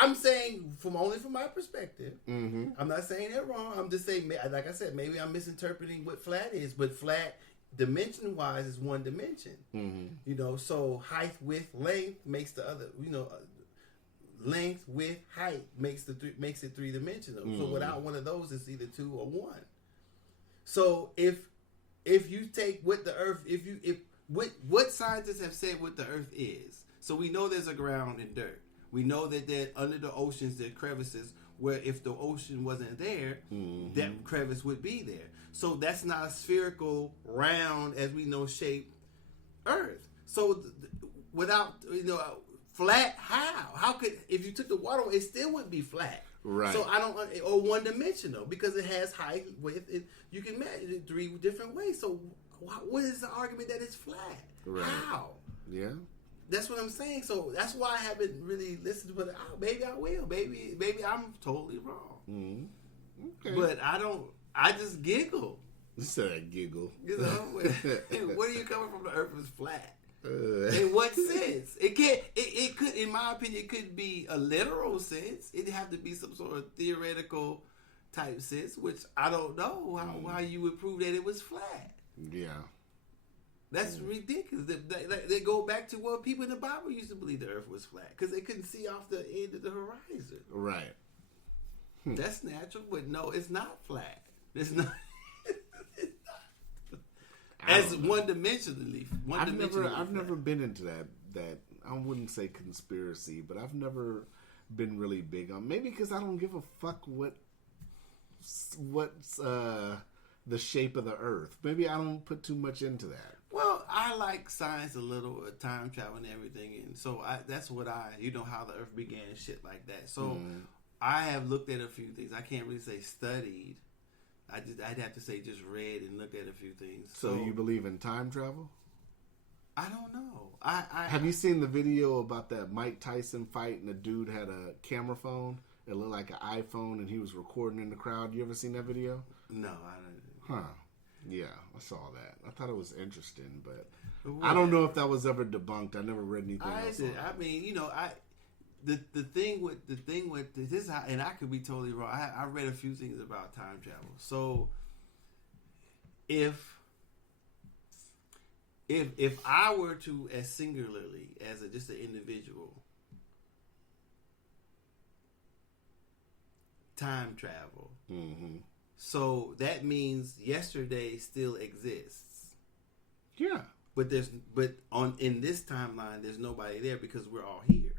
I'm saying only from my perspective. Mm-hmm. I'm not saying it wrong. I'm just saying, like I said, maybe I'm misinterpreting what flat is, but flat. Dimension wise is one dimension, so height, width, length makes the other. Length, width, height makes it three dimensional. So without one of those, it's either two or one. So if you take what the Earth, what scientists have said what the Earth is, so we know there's a ground and dirt. We know that under the oceans there are crevices where if the ocean wasn't there, that crevice would be there. So that's not a spherical, round, as we know, shaped Earth. So without, Flat? How? How could, if you took the water away, it still wouldn't be flat. Right. So I don't, or one dimensional, because it has height, width. You can measure it 3 different ways. So what is the argument that it's flat? Right. How? Yeah. That's what I'm saying. So that's why I haven't really listened to it. Oh, maybe I will. Maybe I'm totally wrong. Mm-hmm. Okay. But I just giggle. You said I giggle. You know, where are you coming from? The Earth is flat. In what sense? It can't. It could, in my opinion, it could be a literal sense. It'd have to be some sort of theoretical type sense, which I don't know how you would prove that it was flat. Yeah. That's ridiculous. They go back to what people in the Bible used to believe the Earth was flat because they couldn't see off the end of the horizon. Right. That's natural, but no, it's not flat. It's not. As one-dimensionally. I've never been into that. I wouldn't say conspiracy, but I've never been really big on. Maybe because I don't give a fuck what's the shape of the Earth. Maybe I don't put too much into that. Well, I like science a little, time travel and everything, and so that's what how the Earth began and shit like that. So I have looked at a few things. I can't really say studied. I'd have to say just read and looked at a few things. So you believe in time travel? I don't know. Have you seen the video about that Mike Tyson fight and the dude had a camera phone? It looked like an iPhone and he was recording in the crowd. You ever seen that video? No, I don't. Huh. Yeah, I saw that. I thought it was interesting, but I don't know if that was ever debunked. I never read anything else. I mean, the thing with this, and I could be totally wrong. I read a few things about time travel. So if I were to, as singularly as just an individual, time travel. Mm-hmm. So that means yesterday still exists. Yeah. But in this timeline, there's nobody there because we're all here.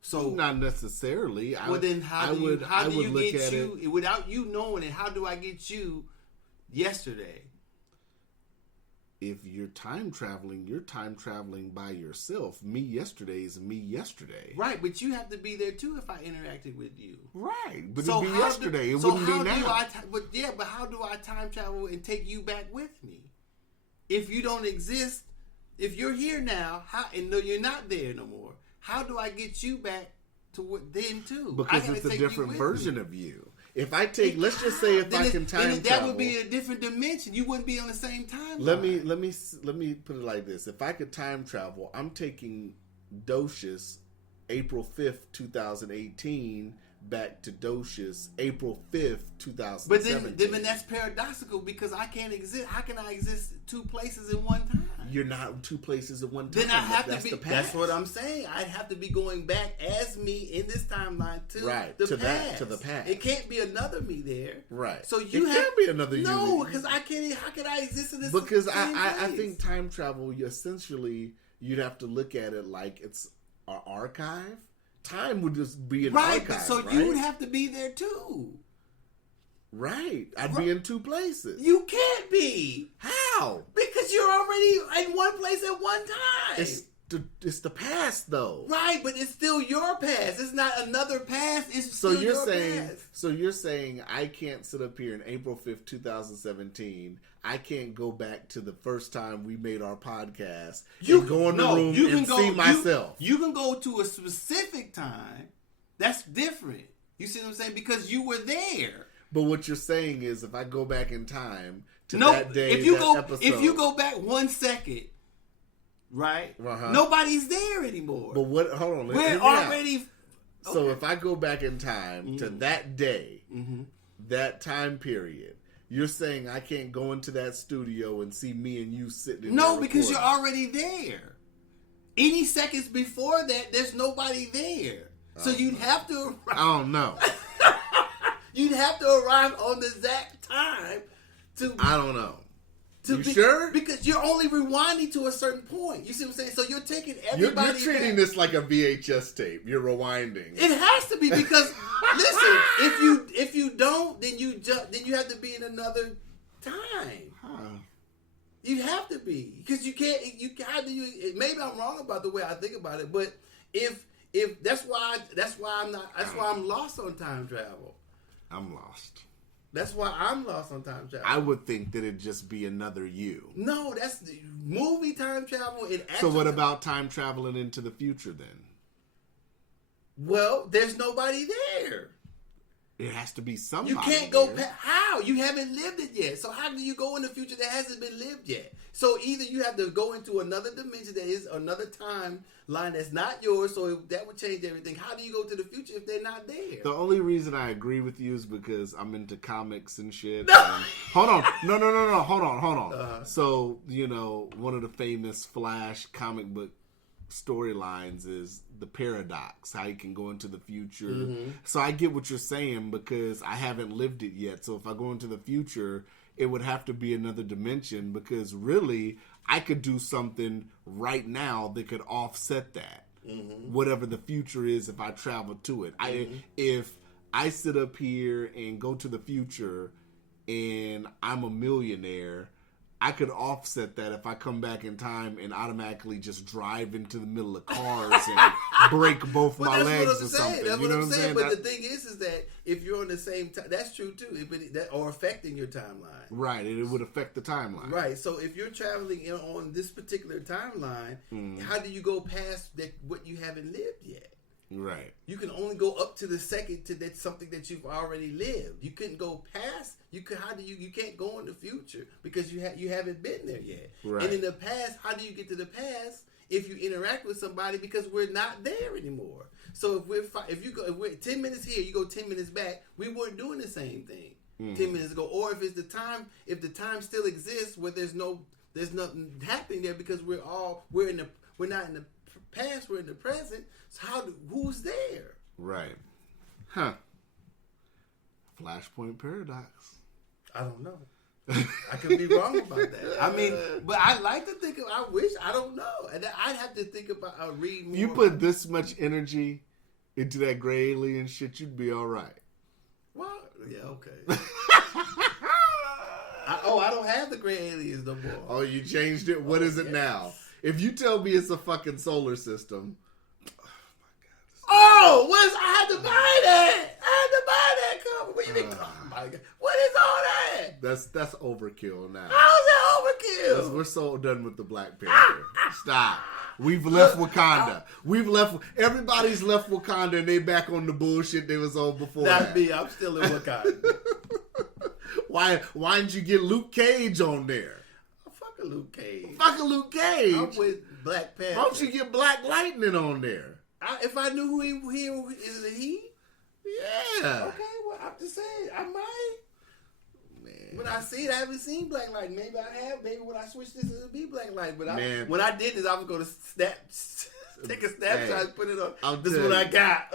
So not necessarily. Well, then how do you get you without you knowing it? How do I get you yesterday? If you're time traveling by yourself. Me yesterday is me yesterday. Right, but you have to be there too if I interacted with you. Right, but it'd be yesterday. It wouldn't be now. But how do I time travel and take you back with me? If you don't exist, if you're here now, and no, you're not there no more. How do I get you back to what then too? Because it's a different version of you. If I take, let's just say, if I can time travel, that would be a different dimension. You wouldn't be on the same time. Let me put it like this: if I could time travel, I'm taking Docious April 5th, 2018, back to Docious April 5th, 2017. But then that's paradoxical because I can't exist. How can I exist two places in one time? You're not in two places at one time. Then I have to be. That's what I'm saying. I'd have to be going back as me in this timeline to the past. To the past. It can't be another me there. Right. So it can't be another you. No, because I can't. How can I exist in this? Because I think time travel, you'd have to look at it like it's an archive. Time would just be an archive. So you would have to be there too. Right. I'd be in two places. You can't be. How? Because you're already in one place at one time. It's the past though. Right, but it's still your past. It's not another past. It's still your past. So you're saying I can't sit up here in April 5th, 2017. I can't go back to the first time we made our podcast. You can go in the room and see myself. You can go to a specific time. That's different. You see what I'm saying? Because you were there. But what you're saying is, if I go back in time to that day, if you go back 1 second, right? Uh-huh. Nobody's there anymore. But what? Hold on. We're already. Okay. So if I go back in time to that day, that time period, you're saying I can't go into that studio and see me and you sitting. No, because you're already there. Any seconds before that, there's nobody there. So you'd have to. I don't know. You'd have to arrive on the exact time to. I don't know. Sure? Because you're only rewinding to a certain point. You see what I'm saying? So you're taking everybody. You're treating this like a VHS tape. You're rewinding. It has to be because listen, if you don't, then you have to be in another time. Huh. You have to be, because you can't. How do you? Maybe I'm wrong about the way I think about it, but if that's why I'm not. That's why I'm lost on time travel. I'm lost. That's why I'm lost on time travel. I would think that it'd just be another you. No, that's the movie time travel. So what about time traveling into the future then? Well, there's nobody there. It has to be somebody. You can't go past. How? You haven't lived it yet. So how do you go in the future that hasn't been lived yet? So either you have to go into another dimension that is another timeline that's not yours, so that would change everything. How do you go to the future if they're not there? The only reason I agree with you is because I'm into comics and shit. No. Hold on. No. Hold on. So, one of the famous Flash comic book storylines is the paradox, how you can go into the future. Mm-hmm. So I get what you're saying because I haven't lived it yet. So if I go into the future, it would have to be another dimension because really I could do something right now that could offset that. Mm-hmm. Whatever the future is if I travel to it. If I sit up here and go to the future and I'm a millionaire, I could offset that if I come back in time and automatically just drive into the middle of cars and break both my legs or something. That's what I'm saying. But the thing is that if you're on the same time, that's true too. Or affecting your timeline. Right, it would affect the timeline. Right. So if you're traveling on this particular timeline, how do you go past what you haven't lived yet? Right. You can only go up to the second to that something that you've already lived. You couldn't go past. You can't go in the future because you haven't been there yet. Right. And in the past, how do you get to the past if you interact with somebody because we're not there anymore? So if we're 10 minutes here, you go 10 minutes back, we weren't doing the same thing 10 minutes ago. Or if the time still exists where there's nothing happening there because we're not in the past, we're in the present. So who's there? Right. Huh. Flashpoint paradox. I don't know. I could be wrong about that. I mean, but I like to think of. I don't know, and I'd have to think about. Read more. You put this much energy into that gray alien shit, you'd be all right. Well, yeah, okay. I don't have the gray aliens no more. Oh, you changed it. What is it now? If you tell me it's a fucking solar system. Oh, I had to buy that. Cover. What you mean? Oh my God. What is all that? That's overkill now. How is that overkill? We're so done with the Black Panther. Stop. We've left Wakanda. Everybody's left Wakanda and they back on the bullshit they was on before. Not me. I'm still in Wakanda. Why didn't you get Luke Cage on there? Fucking Luke Cage. I'm with Black Panther. Why don't you get Black Lightning on there? If I knew who he is, it he? Yeah. Okay, well, I'm just saying, I might. Man. When I see it, I haven't seen Black Light. Maybe I have. Maybe when I switch this, it'll be Black Light. But when I did this, I was going to take a snapshot and put it on. This is what I got.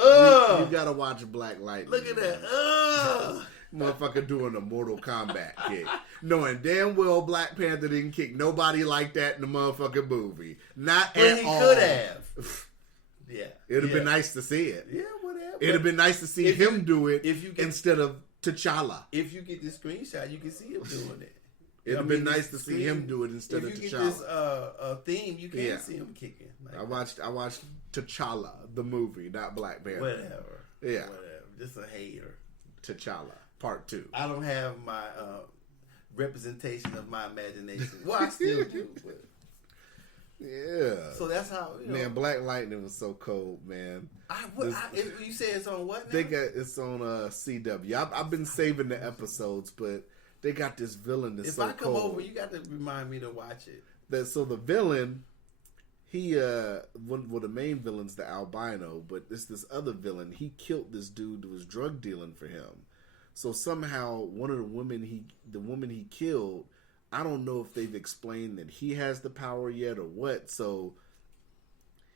You got to watch Black Light. Look at that. Motherfucker doing a Mortal Kombat kick. Knowing damn well Black Panther didn't kick nobody like that in the motherfucking movie. Not at all. He could have. Yeah. It would have been nice to see it. Yeah, whatever. It would have been nice to see him do it instead of T'Challa. If you get this screenshot, you can see him doing it. It would have been nice to see him do it instead of T'Challa. If you get this theme, you can see him kicking. I watched T'Challa, the movie, not Black Panther. Whatever. Yeah. Whatever. Just a hater. T'Challa, Part 2. I don't have my representation of my imagination. Well, I still do, but... Yeah. So that's how man. Black Lightning was so cold, man. You say it's on what now? It's on CW. I've been saving the episodes, but they got this villain that's so cold. If I come over, you got to remind me to watch it. So the villain, the main villain's the albino, but it's this other villain. He killed this dude who was drug dealing for him. So somehow one of the woman he killed. I don't know if they've explained that he has the power yet or what. So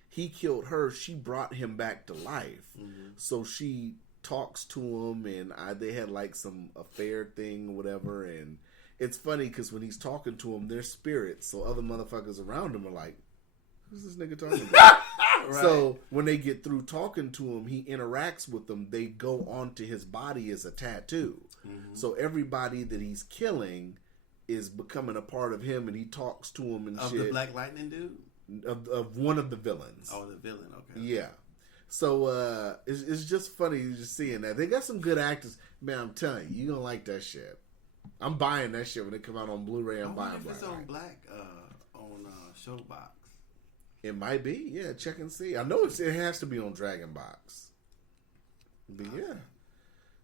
he killed her. She brought him back to life. Mm-hmm. So she talks to him, and they had like some affair thing or whatever. And it's funny because when he's talking to them, they're spirits. So other motherfuckers around him are like, "Who's this nigga talking about?" Right. So when they get through talking to him, he interacts with them. They go onto his body as a tattoo. Mm-hmm. So everybody that he's killing is becoming a part of him, and he talks to him and of shit. the Black Lightning dude? Of one of the villains. Oh, the villain. Okay. Yeah. So it's just funny just seeing that. They got some good actors. Man, I'm telling you, you're going to like that shit. I'm buying that shit when it come out on Blu-ray. I'm buying if it's Black. on Black on Showbox. It might be. Yeah, check and see. I know it has to be on Dragon Box. But yeah,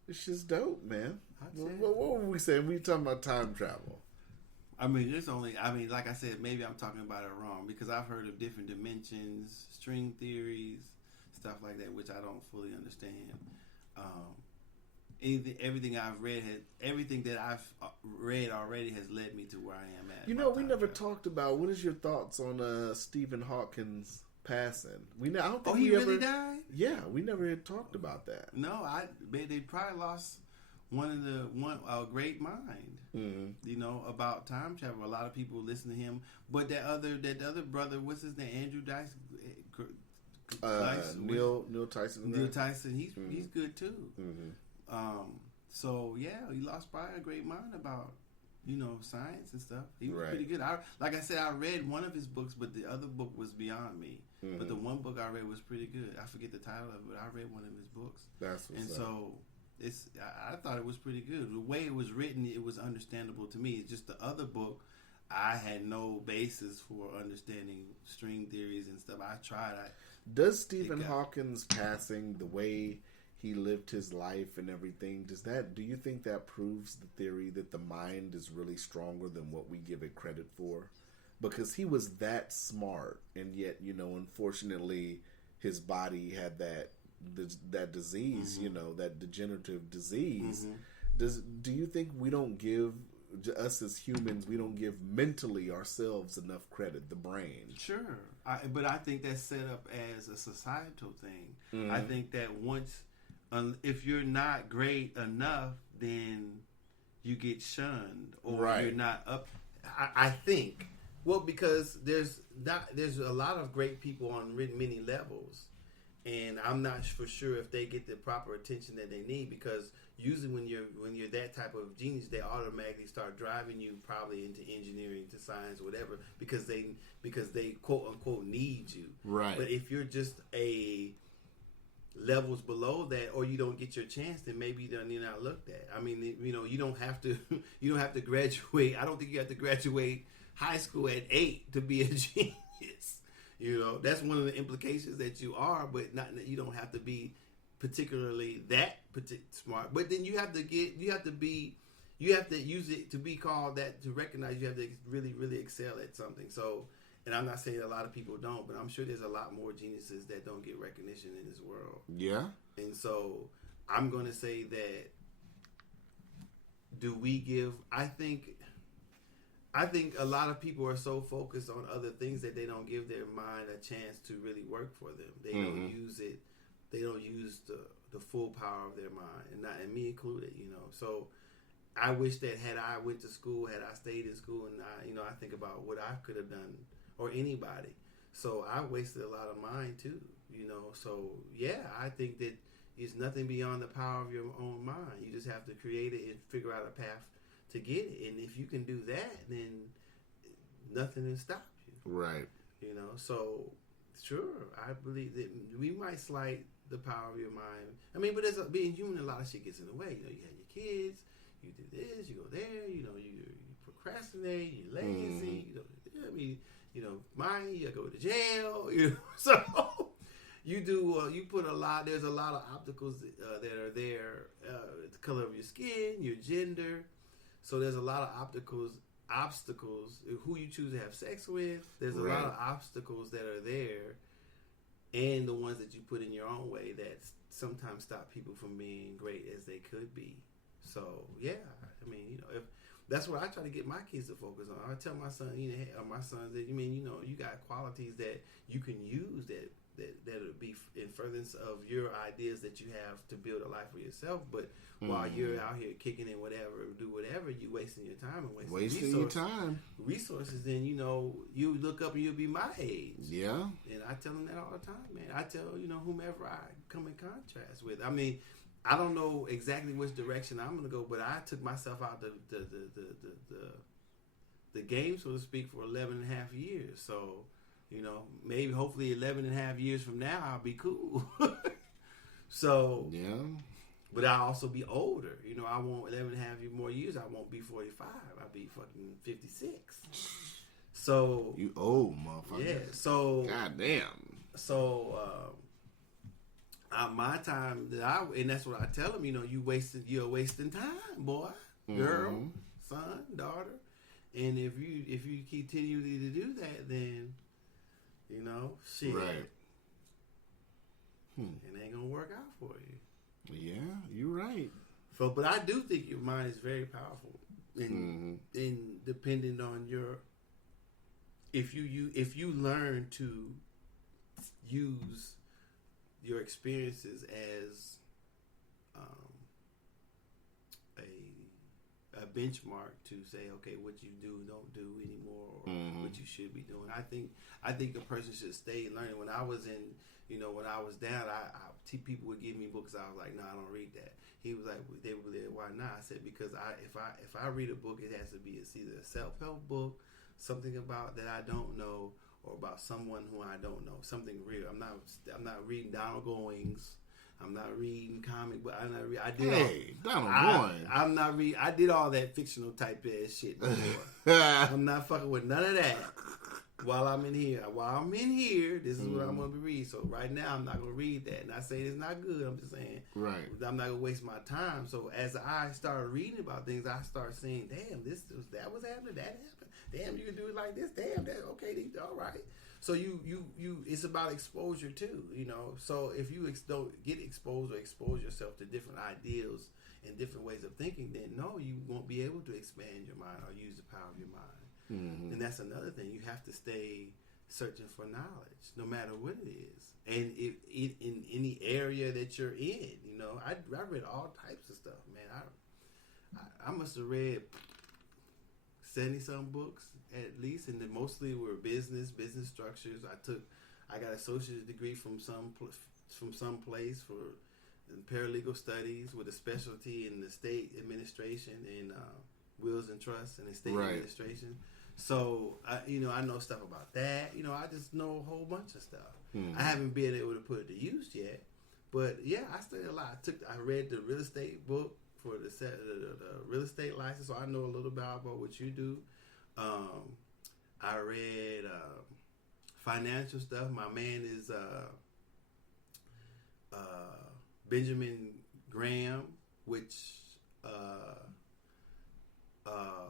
it's just dope, man. What were we saying? We talking about time travel. I mean, like I said, maybe I'm talking about it wrong because I've heard of different dimensions, string theories, stuff like that, which I don't fully understand. Everything that I've read already has led me to where I am at. You know, we never talked about what is your thoughts on Stephen Hawking's passing. I don't think he really died? Yeah, we never had talked about that. No, they probably lost a great mind. Mm-hmm. You know, about time travel. A lot of people listen to him, but that other brother, what's his name, Andrew Dice. Neil Tyson. Neil Tyson, he's good too. Mm-hmm. So yeah, he lost probably a great mind about science and stuff. He was right. pretty good. Like I said, I read one of his books, but the other book was beyond me. Mm-hmm. But the one book I read was pretty good. I forget the title of it, but I read one of his books. That's what's up. So I thought it was pretty good. The way it was written, it was understandable to me. It's just the other book, I had no basis for understanding string theories and stuff. I tried. Does Stephen Hawking's passing, the way he lived his life and everything, do you think that proves the theory that the mind is really stronger than what we give it credit for? Because he was that smart, and yet, unfortunately, his body had that disease, mm-hmm. That degenerative disease. Mm-hmm. Do you think we don't give, us as humans, we don't give mentally ourselves enough credit, the brain? Sure. But I think that's set up as a societal thing. Mm-hmm. I think that if you're not great enough, then you get shunned, or you're not up. I think. Well, because there's a lot of great people on many levels, and I'm not for sure if they get the proper attention that they need. Because usually when you're that type of genius, they automatically start driving you probably into engineering, to science, whatever, because they quote unquote need you. Right. But if you're just a levels below that, or you don't get your chance, then maybe you're not looked at. I mean, you don't have to graduate. I don't think you have to graduate high school at 8 to be a genius. That's one of the implications that you are, but you don't have to be particularly that smart. But then you have to use it to be called that, to recognize you have to really, really excel at something. So, and I'm not saying a lot of people don't, but I'm sure there's a lot more geniuses that don't get recognition in this world. Yeah. And so I'm going to say that, I think a lot of people are so focused on other things that they don't give their mind a chance to really work for them. They mm-hmm. don't use it. They don't use the full power of their mind, and me included. So I wish that had I went to school, had I stayed in school, and I think about what I could have done, or anybody. So I wasted a lot of mine too. So yeah, I think that it's nothing beyond the power of your own mind. You just have to create it and figure out a path to get it, and if you can do that, then nothing will stop you. Right. So sure, I believe that we might slight the power of your mind. I mean, but being human, a lot of shit gets in the way. You have your kids, you do this, you go there. You procrastinate, you're lazy. Mine, you go to jail. So you do. You put a lot. There's a lot of obstacles that are there. The color of your skin, your gender. So there's a lot of obstacles, who you choose to have sex with. There's a lot of obstacles that are there, and the ones that you put in your own way that sometimes stop people from being great as they could be. So yeah, I mean, if that's what I try to get my kids to focus on. I tell my son, my sons that you got qualities that you can use that'll be in furtherance of your ideas that you have to build a life for yourself. But while you're out here kicking in whatever, you're wasting your time and wasting your time. Resources. Then you look up and you'll be my age. Yeah. And I tell them that all the time, man. I tell whomever I come in contrast with. I mean, I don't know exactly which direction I'm gonna go, but I took myself out the the game, so to speak, for 11 and a half years. So, you know, maybe hopefully 11 and a half years from now, I'll be cool. So, yeah. But I'll also be older. You know, I want 11 and a half more years. I won't be 45. I'll be fucking 56. So. You old motherfucker. Yeah. So. Goddamn. So, my time and that's what I tell them, you know, you're wasting time, boy, girl, son, daughter. And if you continue to do that, then, you know, shit. Right. It ain't gonna work out for you. Yeah, you're right. So, but I do think your mind is very powerful, and depending on if you learn to use your experiences as a benchmark to say, okay, what you don't do anymore, or what you should be doing. I think a person should stay learning. When I was down, people would give me books. I was like, no, I don't read that. He was like, they were there. Why not? I said, because if I read a book, it has to be either a self-help book, something about that I don't know, or about someone who I don't know, something real. I'm not reading Donald Goings. I'm not reading comic, but I'm not reading. I'm not reading. I did all that fictional type ass shit before. I'm not fucking with none of that. While I'm in here, this is what I'm going to be reading. So right now, I'm not going to read that. Not saying it's not good. I'm just saying, right. I'm not going to waste my time. So as I started reading about things, I started saying, damn, that was happening. That happened. Damn, you can do it like this. Damn, that okay. All right. So you it's about exposure too, you know. So if you don't get exposed or expose yourself to different ideals and different ways of thinking, then no, you won't be able to expand your mind or use the power of your mind. And that's another thing. You have to stay searching for knowledge, no matter what it is, and in any area that you're in. You know, I read all types of stuff, man. I must have read 70-some books at least, and then mostly were business structures. I got an associate's degree from some place for paralegal studies with a specialty in the state administration and wills and trusts and estate administration. So I know stuff about that. You know, I just know a whole bunch of stuff. I haven't been able to put it to use yet, but yeah, I studied a lot. I read the real estate book for the real estate license, so I know a little about what you do. I read financial stuff. My man is Benjamin Graham, which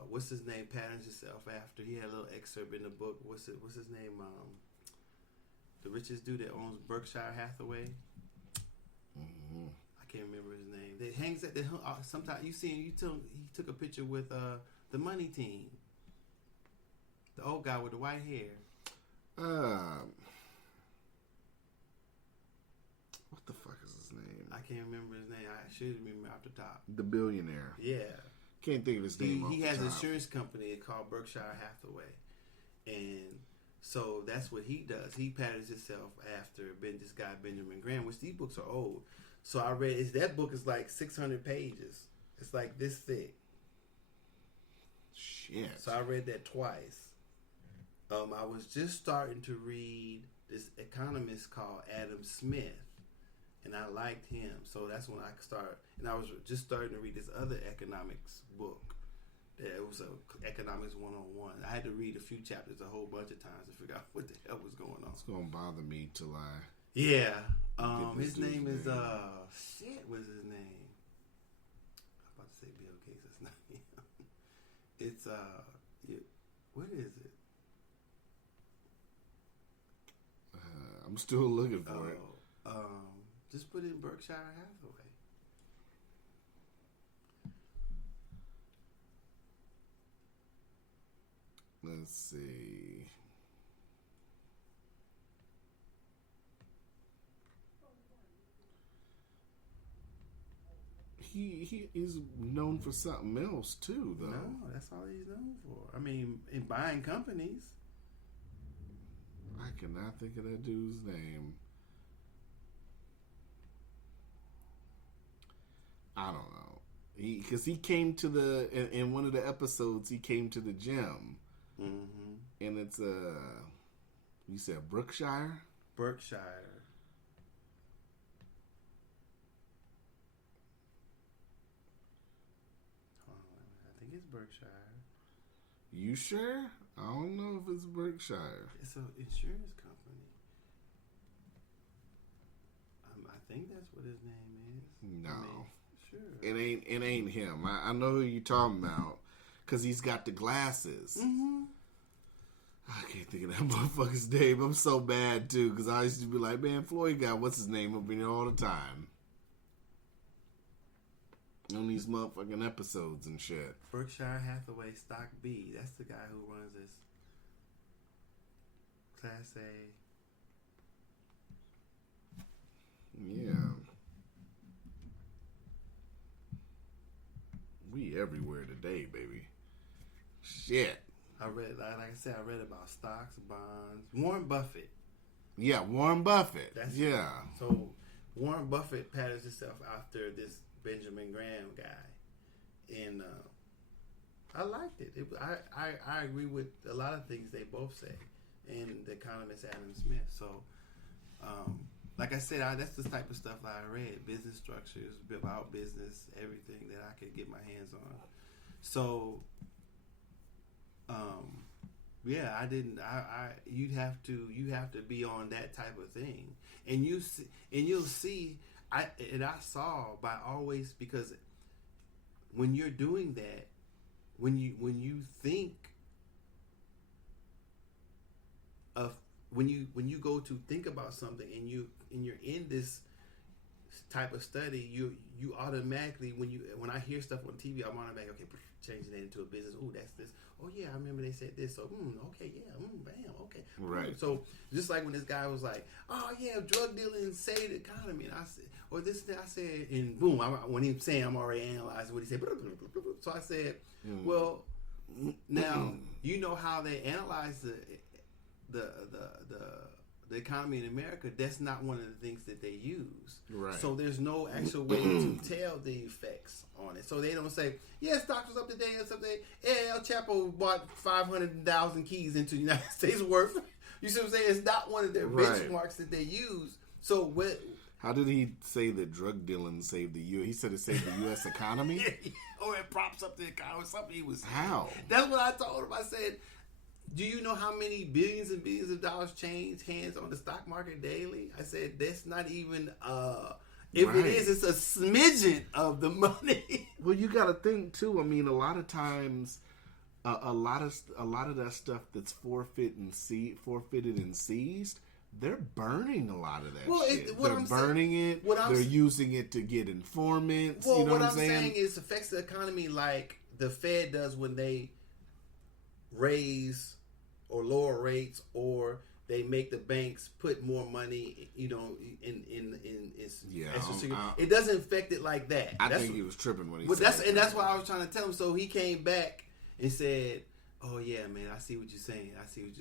what's his name patterns himself after. He had a little excerpt in the book. What's his name? The richest dude that owns Berkshire Hathaway. I can't remember his name. That hangs at the sometimes you see him. He took a picture with the Money Team. The old guy with the white hair. What the fuck is his name? I can't remember his name. I should remember off the top. The billionaire. Yeah. Can't think of his name. He has an insurance company called Berkshire Hathaway, and so that's what he does. He patterns himself after this guy Benjamin Graham, which these books are old. So I read that book is like 600 pages. It's like this thick. Shit. So I read that twice. I was just starting to read this economist called Adam Smith, and I liked him. So that's when I started. And I was just starting to read this other economics book. It was Economics 101. I had to read a few chapters a whole bunch of times to figure out what the hell was going on. It's going to bother me till I... Yeah. His name is... Shit, what's his name? I'm about to say Bill Gates. That's not him. It's... what is it? I'm still looking for it. Just put in Berkshire Hathaway. Let's see. He is known for something else too, though. No, that's all he's known for. I mean, in buying companies. I cannot think of that dude's name. I don't know. Because he came to in one of the episodes, he came to the gym. and it's you said Berkshire. Berkshire. I think it's Berkshire. You sure? I don't know if it's Berkshire. It's an insurance company. I think that's what his name is. No, I mean, sure. it ain't him. I know who you talking about because he's got the glasses. Mm-hmm. I can't think of that motherfucker's name. I'm so bad too because I used to be like, man, Floyd got what's his name up in there all the time on these motherfucking episodes and shit. Berkshire Hathaway Stock B. That's the guy who runs this Class A. Yeah. We everywhere today, baby. Shit. I read, like I said, I read about stocks, bonds. Warren Buffett. Yeah, Warren Buffett. So Warren Buffett patterns himself after this Benjamin Graham guy, and I liked it. I agree with a lot of things they both say, and the economist Adam Smith. So, like I said, that's the type of stuff that I read: business structures, about business, everything that I could get my hands on. So, yeah, I didn't. You have to be on that type of thing, and you'll see. I saw by always, because when you're doing that, when you think of when you go to think about something and you're in this type of study, you automatically when I hear stuff on TV, I'm automatically changing that into a business. Oh, that's this. Oh yeah, I remember they said this. So okay, yeah, bam, okay, right. So just like when this guy was like, oh yeah, drug dealing saved the economy, and I said, or this I said, and boom, when he was saying, I'm already analyzing what he said. So I said, well, now you know how they analyze the economy in America. That's not one of the things that they use. Right. So there's no actual way to tell the effects on it. So they don't say, yeah, stocks was up today or something. Yeah, El Chapo bought 500,000 keys into the United States worth. You see what I'm saying? It's not one of their benchmarks that they use. So what? How did he say that drug dealing saved the U.S.? He said it saved the U.S. economy? Or it props up the economy. Something he was saying. How? That's what I told him. I said, do you know how many billions and billions of dollars change hands on the stock market daily? I said, that's not even, if it is, it's a smidgen of the money. Well, you got to think too. I mean, a lot of times, a lot of that stuff that's forfeited and seized, they're burning a lot of that shit. They're burning it. They're using it to get informants. Well, you know what I'm saying? saying is it affects the economy like the Fed does when they raise or lower rates, or they make the banks put more money, in it doesn't affect it like that. I think he was tripping when he said that. And that's why I was trying to tell him. So he came back and said, oh yeah, man, I see what you're saying.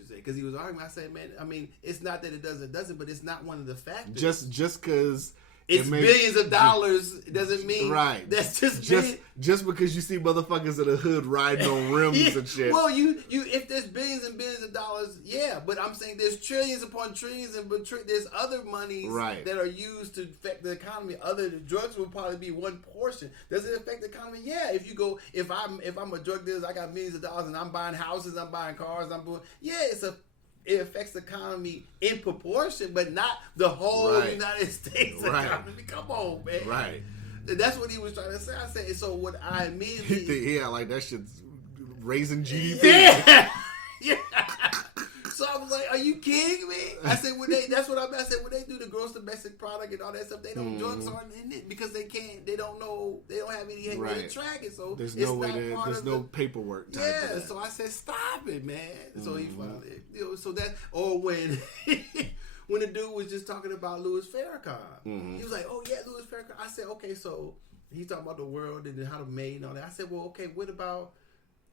Because he was arguing. I said, man, I mean, it's not that it doesn't, but it's not one of the factors. Just because it's billions of dollars doesn't mean that's just because you see motherfuckers in the hood riding on rims and shit. Well, you if there's billions and billions of dollars, yeah, but I'm saying there's trillions upon trillions, and there's other monies that are used to affect the economy. The drugs will probably be one portion. Does it affect the economy? Yeah. If I'm a drug dealer, I got millions of dollars and I'm buying houses, I'm buying cars, it affects the economy in proportion, but not the whole United States economy. Come on, man. Right. That's what he was trying to say. I said, so what I immediately... Yeah, like that shit's raising GDP. Yeah. So I was like, are you kidding me? I said, I said, when they do the gross domestic product and all that stuff, they don't, drugs aren't in it because they don't know, they don't have any way to track it. So there's no way there's no paperwork. Yeah, so I said, stop it, man. So he finally, so that, or when the dude was just talking about Louis Farrakhan, he was like, oh yeah, Louis Farrakhan. I said, okay, so he's talking about the world and how to made and all that. I said, well, okay, what about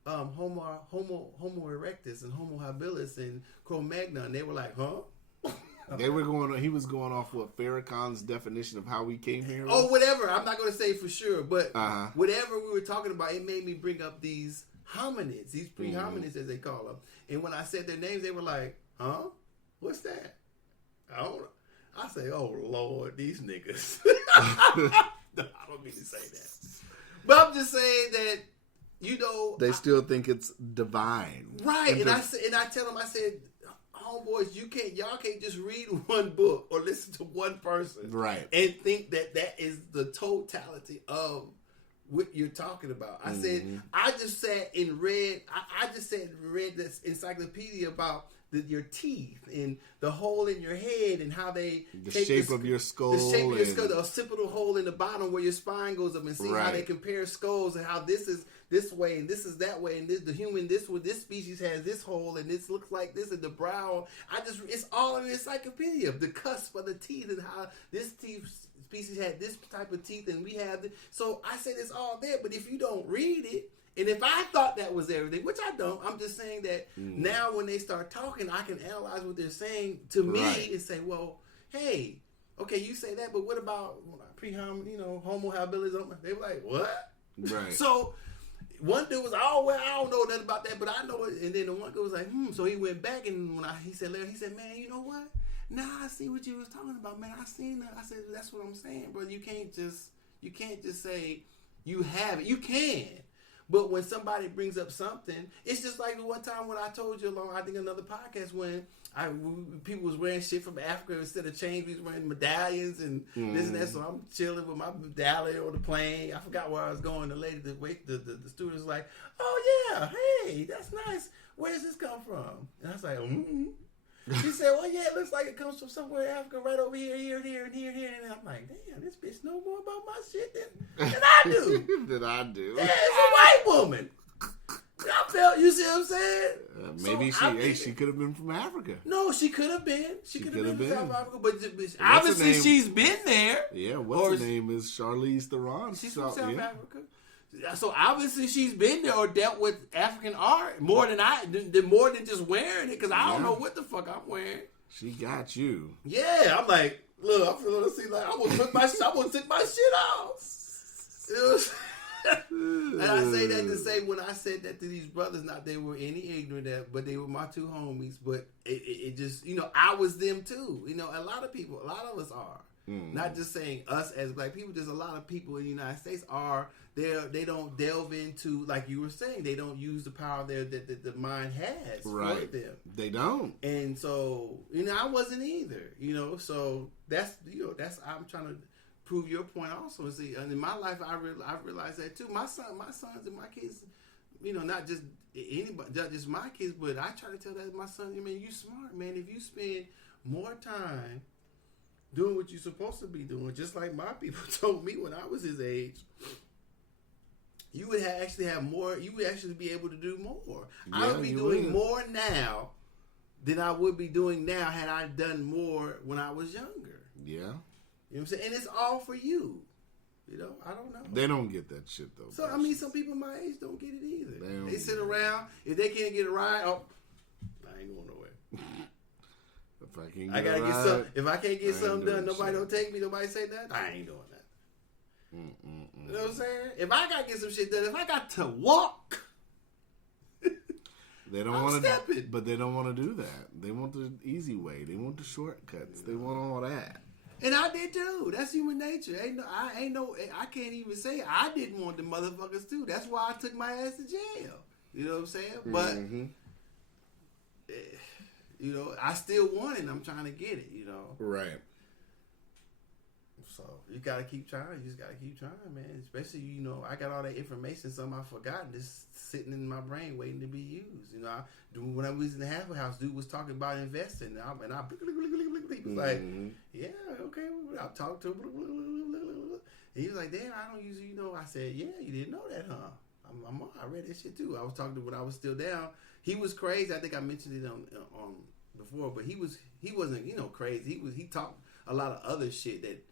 Homo erectus and Homo habilis and Cro-Magnon? And they were like, huh? He was going off what Farrakhan's definition of how we came here was. Oh, whatever. I'm not going to say for sure, but whatever we were talking about, it made me bring up these hominids, these pre-hominids as they call them. And when I said their names, they were like, huh? What's that? I don't know. I say, oh, Lord, these niggas. I don't mean to say that. But I'm just saying that, you know. They still think it's divine. Right. And I tell them, I said, homeboys, y'all can't just read one book or listen to one person. Right. And think that is the totality of what you're talking about. I said, I just sat and read this encyclopedia about your teeth and the hole in your head and how they the shape of your skull, the occipital hole in the bottom where your spine goes up, and see how they compare skulls and how this is this way and this is that way, and this species has this hole and this looks like this, and the brow. It's all in the encyclopedia of the cusp of the teeth and how this teeth species had this type of teeth and we have this. So I said it's all there, but if you don't read it, and if I thought that was everything, which I don't, I'm just saying that now when they start talking, I can analyze what they're saying to me and say, well, hey, okay, you say that, but what about homo habilis? They were like, what? Right. So one dude was, well, I don't know nothing about that, but I know it. And then the one dude was like, So he went back, and when he said, man, you know what? Now I see what you was talking about, man. I seen that. I said, that's what I'm saying, bro. You can't just say you have it. You can. But when somebody brings up something, it's just like the one time when I told you I think another podcast when people was wearing shit from Africa instead of chains, we was wearing medallions and this and that. So I'm chilling with my medallion on the plane. I forgot where I was going. The lady, the steward was like, "Oh yeah, hey, that's nice. Where does this come from?" And I was like, She said, "Well, yeah, it looks like it comes from somewhere in Africa, right over here, here, and here, and here, and here." And I'm like, "Damn, this bitch know more about my shit than I do." Than I do. Yeah, it's a white woman. I felt, you see what I'm saying? Maybe she could have been from Africa. No, she could have been. She could have been from South Africa, but obviously she's been there. Yeah, what's her name is Charlize Theron. She's from South Africa. So obviously she's been there or dealt with African art more than more than just wearing it, because I don't know what the fuck I'm wearing. She got you. Yeah, I'm like, look, I'm feeling like I want to take my shit off. You know? And I say that to say, when I said that to these brothers, not they were any ignorant at, but they were my two homies. But it just, I was them too. A lot of us are. Not just saying us as black people, just a lot of people in the United States are. They don't delve into, like you were saying, they don't use the power that the mind has for them. They don't. And so, I wasn't either. So that's I'm trying to prove your point also. See, and in my life, I realized that too. My sons and my kids, not just anybody, not just my kids, but I try to tell that my son, man, you smart, man. If you spend more time doing what you're supposed to be doing, just like my people told me when I was his age, you would actually have more. You would actually be able to do more. Yeah, I would be doing more now than I would be doing now had I done more when I was younger. Yeah. You know what I'm saying? And it's all for you. I don't know. They don't get that shit, though. So, some people my age don't get it either. They sit around. If they can't get a ride, I ain't going nowhere. If I can't get something done, nobody don't take me, nobody say that, I ain't doing that. You know what I'm saying? If I got to get some shit done, if I got to walk, they don't want to. But they don't want to do that. They want the easy way. They want the shortcuts. They want all that. And I did too. That's human nature. I can't even say I didn't want the motherfuckers too. That's why I took my ass to jail. You know what I'm saying? But I still want it. And I'm trying to get it. Right. So you gotta keep trying. You just gotta keep trying, man. Especially, I got all that information, something I forgot, just sitting in my brain waiting to be used. When I was in the Halfway House, dude was talking about investing, and I he was like, yeah, okay. I talked to him. And he was like, damn, I don't usually, I said, yeah, you didn't know that, huh? I read that shit too. I was talking to when I was still down. He was crazy. I think I mentioned it on before, but he wasn't, crazy. He talked a lot of other shit that.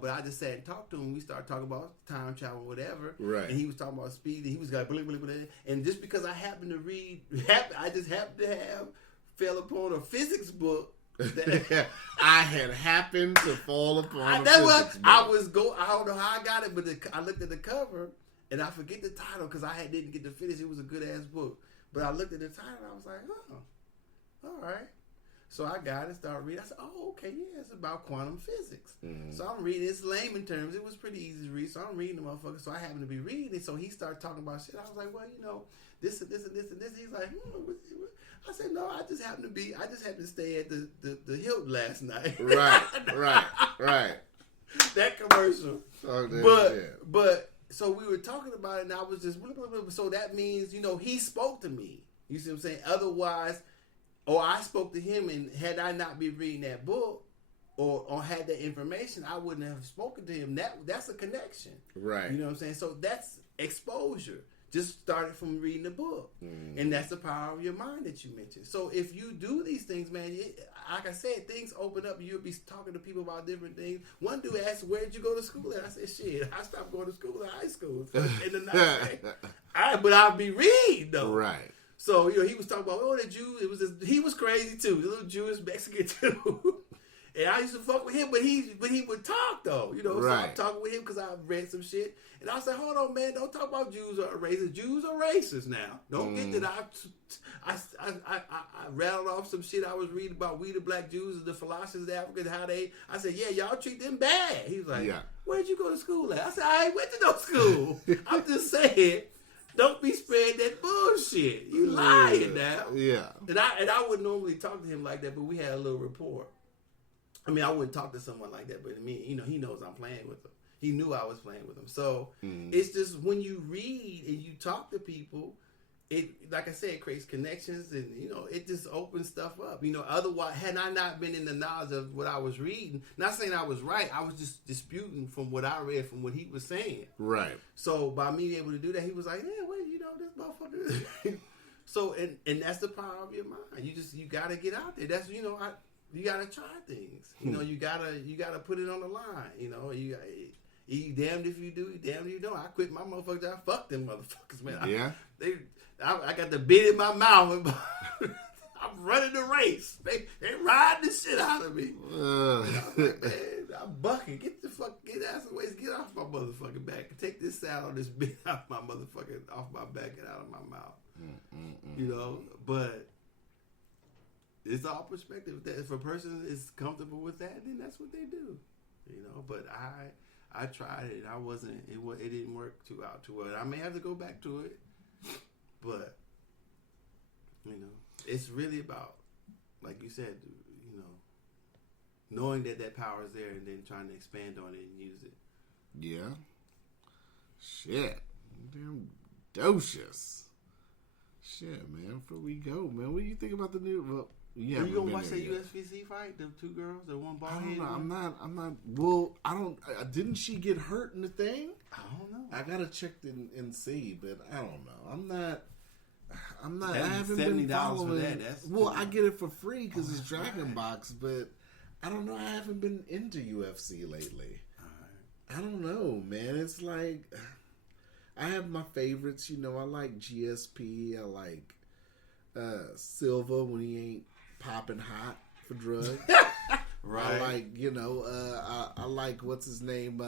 But I just sat and talked to him. We started talking about time travel, whatever. Right. And he was talking about speed, and he was like, blah, blah, blah. And just because I happened to read, I just happened to fell upon a physics book. I had happened to fall upon a that's physics book. I don't know how I got it, but I looked at the cover, And I forget the title because didn't get to finish. It was a good ass book. But I looked at the title and I was like, oh, all right. So I got it and started reading. I said, oh, okay, yeah, it's about quantum physics. So I'm reading. It's layman terms. It was pretty easy to read. So I'm reading the motherfucker. So I happen to be reading it. So he started talking about shit. I was like, well, this and this and this and this. He's like, what? I said, no, I just happened to stay at the Hilton last night. Right. That commercial. But so we were talking about it, and I was just blah, blah, blah. So that means he spoke to me. You see what I'm saying? Otherwise, or I spoke to him, and had I not been reading that book or had that information, I wouldn't have spoken to him. That's a connection, right? You know what I'm saying? So that's exposure. Just started from reading the book, and that's the power of your mind that you mentioned. So if you do these things, man, like I said, things open up. You'll be talking to people about different things. One dude asked, "Where'd you go to school at?" I said, "Shit, I stopped going to school in high school in the 90s." All right, but I'll be reading though, right? So he was talking about the Jews. He was crazy too, the little Jewish Mexican too. And I used to fuck with him, but he would talk though, Right. So I'm talking with him because I read some shit, and I said, "Hold on, man, don't talk about Jews or racist. Jews are racist now. Don't get that I rattled off some shit I was reading about we the black Jews and the philosophers of Africa, how they. I said, yeah, y'all treat them bad. He was like, where'd you go to school at? I said, I ain't went to no school. I'm just saying." Don't be spreading that bullshit. You lying now. Yeah. And I wouldn't normally talk to him like that, but we had a little rapport. I mean, I wouldn't talk to someone like that, but I mean, he knows I'm playing with him. He knew I was playing with him. So it's just when you read and you talk to people, it, like I said, it creates connections, and it just opens stuff up. Otherwise, had I not been in the knowledge of what I was reading, not saying I was right, I was just disputing from what I read from what he was saying. Right. So by me being able to do that, he was like, "Yeah, well, this motherfucker." So and that's the power of your mind. You gotta get out there. That's you gotta try things. You gotta put it on the line. You damned if you do, you damned if you don't. I quit my motherfuckers. I fuck them motherfuckers, man. Yeah. I got the bit in my mouth. I'm running the race. They riding the shit out of me. I'm like, man, I'm bucking. Get ass away. Get off my motherfucking back. Take this saddle, this bit off my back and out of my mouth. But it's all perspective. If a person is comfortable with that, then that's what they do. But I tried it. It didn't work too well. I may have to go back to it. But it's really about, like you said, knowing that power is there and then trying to expand on it and use it. Yeah. Shit. Damn Docious. Shit, man. Before we go, man, what do you think about the new? Well, you gonna watch that USVC fight? The two girls, the one ball head. I'm not. Well, I don't. Didn't she get hurt in the thing? I don't know. I gotta check and see, but I don't know. I'm not. I haven't been following. For that. I get it for free because it's Dragon Box, but I don't know. I haven't been into UFC lately. I don't know, man. It's like I have my favorites. I like GSP. I like Silva when he ain't popping hot for drugs. Right. I like, I like what's his name,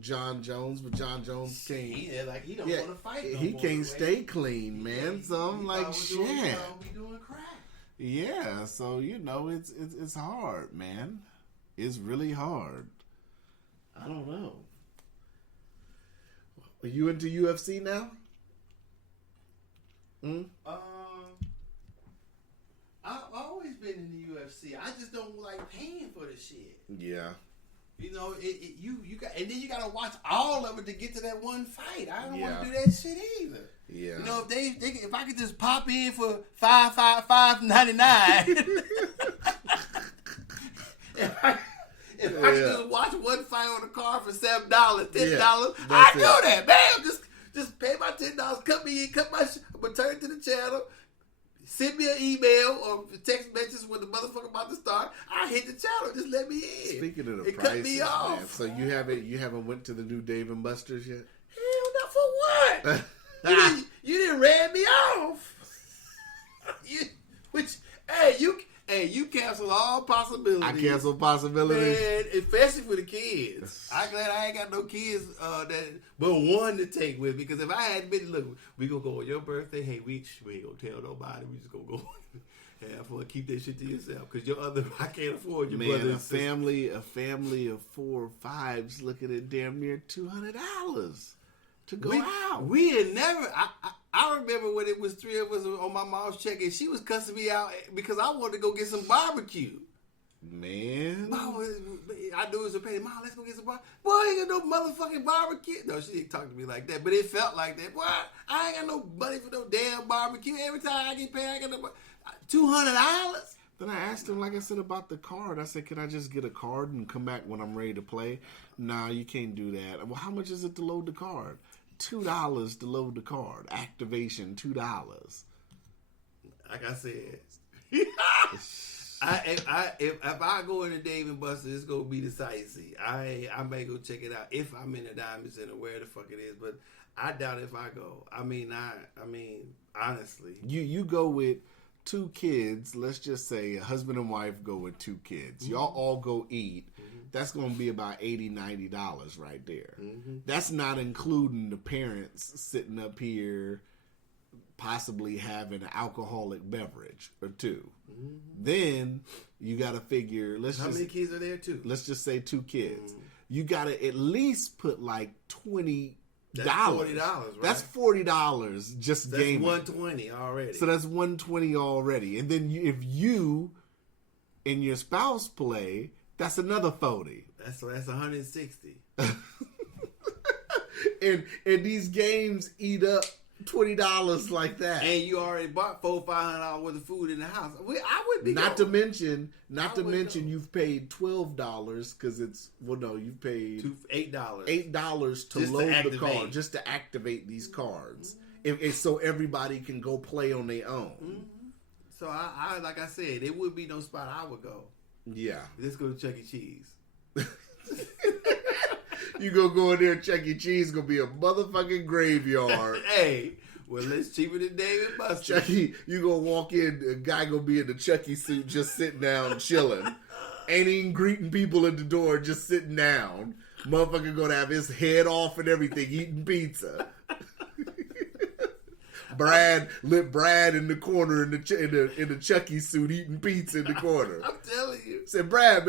John Jones, but John Jones can't. He don't want to fight. He can't stay clean, man. So I'm like, shit. Be doing crack. Yeah. So it's hard, man. It's really hard. I don't know. Are you into UFC now? I've always been in the UFC. I just don't like paying for the shit. Yeah. You got, and then you gotta watch all of it to get to that one fight. I don't want to do that shit either. Yeah. If I could just pop in for $5.99. if I could just watch one fight on the card for $7, $10, I do that, man. Just pay my $10, cut me in, return to the channel. Send me an email or text message when the motherfucker about to start. I hit the channel. Just let me in. Speaking of the it prices, cut me off. Man, so you haven't went to the new Dave and Buster's yet? Hell no, for what? you didn't ran me off. Hey, you cancel all possibilities. I cancel possibilities. Man, especially for the kids. I'm glad I ain't got no kids but one to take with me. Because if I had been, look, we gonna go on your birthday. Hey, we ain't gonna tell nobody. We just gonna go have fun. Keep that shit to yourself. Because your other, I can't afford your brother and sister. A family of 4 or 5's looking at damn near $200 to go out. We had never. I remember when it was 3 of us on my mom's check, and she was cussing me out because I wanted to go get some barbecue. Man, Mom, I knew it was a penny. Mom, let's go get some barbecue. Boy, I ain't got no motherfucking barbecue. No, she didn't talk to me like that, but it felt like that. Boy, I ain't got no money for no damn barbecue. Every time I get paid, I got no $200. Then I asked him, like I said, about the card. I said, can I just get a card and come back when I'm ready to play? Nah, you can't do that. Well, how much is it to load the card? $2 to load the card. Activation, $2. Like I said, if I go into Dave & Buster's, it's gonna be the sightsee. I may go check it out if I'm in the Diamond Center, where the fuck it is. But I doubt if I go. I mean, honestly, you go with 2 kids. Let's just say a husband and wife go with 2 kids. Mm-hmm. Y'all all go eat. Mm-hmm. That's going to be about $80, $90 right there. Mm-hmm. That's not including the parents sitting up here possibly having an alcoholic beverage or 2. Mm-hmm. Then you got to figure, how many kids are there too? Let's just say 2 kids. Mm-hmm. You got to at least put like $20. That's $40, right? That's $40 just that's gaming. $120 already. So that's $120 already. And then if you and your spouse play, that's another $40. That's $160. and these games eat up $20 like that. And you already bought $400-$500 worth of food in the house. I would be not going. to mention you've paid $12 because you've paid $8 $8 to just load the card just to activate these cards. Mm-hmm. So everybody can go play on their own. Mm-hmm. So I like I said, it would be no spot I would go. Yeah, let's go to Chuck E. Cheese. You go in there, Chuck E. Cheese gonna be a motherfucking graveyard. Hey, well, it's cheaper than Dave & Buster's. Chucky, you gonna walk in, a guy gonna be in the Chucky suit, just sitting down, chilling, ain't even greeting people at the door, just sitting down. Motherfucker gonna have his head off and everything, eating pizza. Brad in the corner in the Chucky suit eating pizza in the corner. I'm telling you. Said, Brad,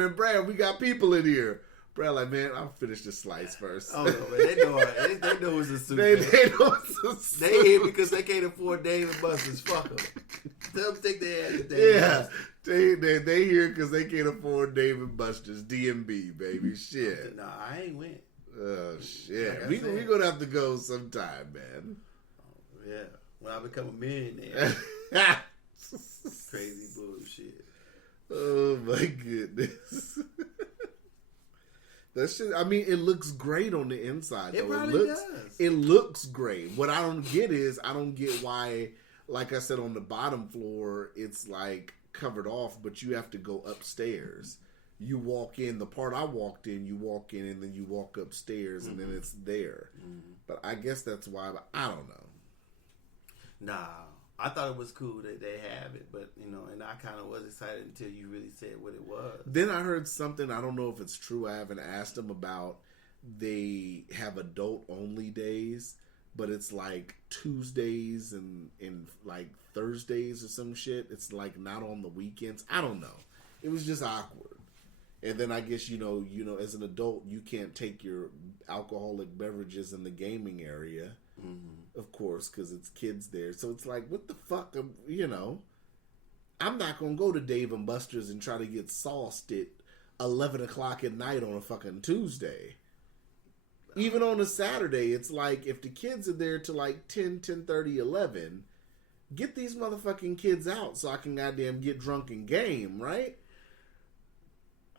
we got people in here. Brad, like, man, I'll finish this slice first. Oh, no, man. They know it's a suit. They know it's a suit. They here because they can't afford Dave & Buster's. Fuck them. Tell them take their ass to Dave & Buster's. They here because they can't afford Dave & Buster's. DMB, baby. Shit. Nah, I ain't went. Oh, shit. Like we gonna have to go sometime, man. Oh, yeah. When I become a millionaire. Crazy bullshit. Oh, my goodness. That shit, I mean, it looks great on the inside. It probably does. It looks great. What I don't get is, I don't get why, like I said, on the bottom floor, it's like covered off, but you have to go upstairs. You walk in, the part I walked in, you walk in, and then you walk upstairs, and then it's there. Mm-hmm. But I guess that's why, but I don't know. Nah. I thought it was cool that they have it, but, and I kind of was excited until you really said what it was. Then I heard something, I don't know if it's true, I haven't asked them about, they have adult-only days, but it's like Tuesdays and like Thursdays or some shit. It's like not on the weekends. I don't know. It was just awkward. And then I guess, as an adult, you can't take your alcoholic beverages in the gaming area. Mm-hmm. Of course, because it's kids there. So it's like, what the fuck? I'm not going to go to Dave & Buster's and try to get sauced at 11 o'clock at night on a fucking Tuesday. Even on a Saturday, it's like, if the kids are there till like 10, 10:30, 11, get these motherfucking kids out so I can goddamn get drunk and game, right?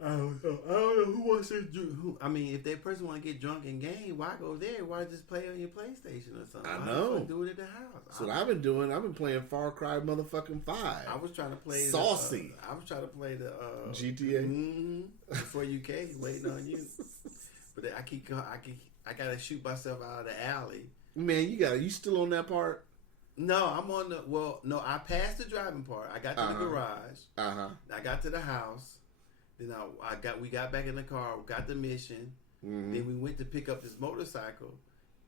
I don't know who wants to do. I mean, if that person want to get drunk and game, why go there? Why just play on your PlayStation or something? I know. Do it at the house. That's what I've been doing. I've been playing Far Cry motherfucking 5. I was trying to play Saucy. I was trying to play the GTA before you came, waiting on you. But I gotta shoot myself out of the alley. Man, you still on that part? No, I'm on the. Well, no, I passed the driving part. I got to the garage. I got to the house. Then we got back in the car. Got the mission. Then we went to pick up this motorcycle,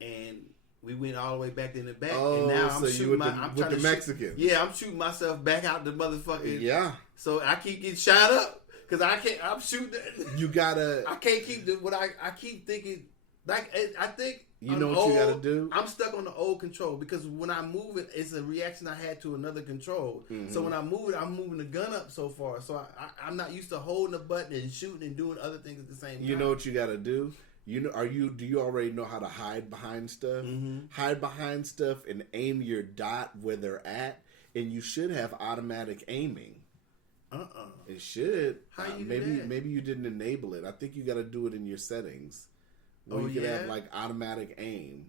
and we went all the way back in the back. And now I'm shooting with the Mexicans. Yeah, I'm shooting myself back out the motherfucking. Yeah. So I keep getting shot up because I can't. I'm shooting. You gotta. I can't keep what I keep thinking. Like I think. You know what you gotta do? I'm stuck on the old control because when I move it, it's a reaction I had to another control. So when I move it, I'm moving the gun up so far. So I'm not used to holding the button and shooting and doing other things at the same time. You know what you gotta do? You know, do you already know how to hide behind stuff? Hide behind stuff and aim your dot where they're at, and you should have automatic aiming. It should. How you do that? Maybe you didn't enable it. I think you gotta do it in your settings. Where you can have like automatic aim.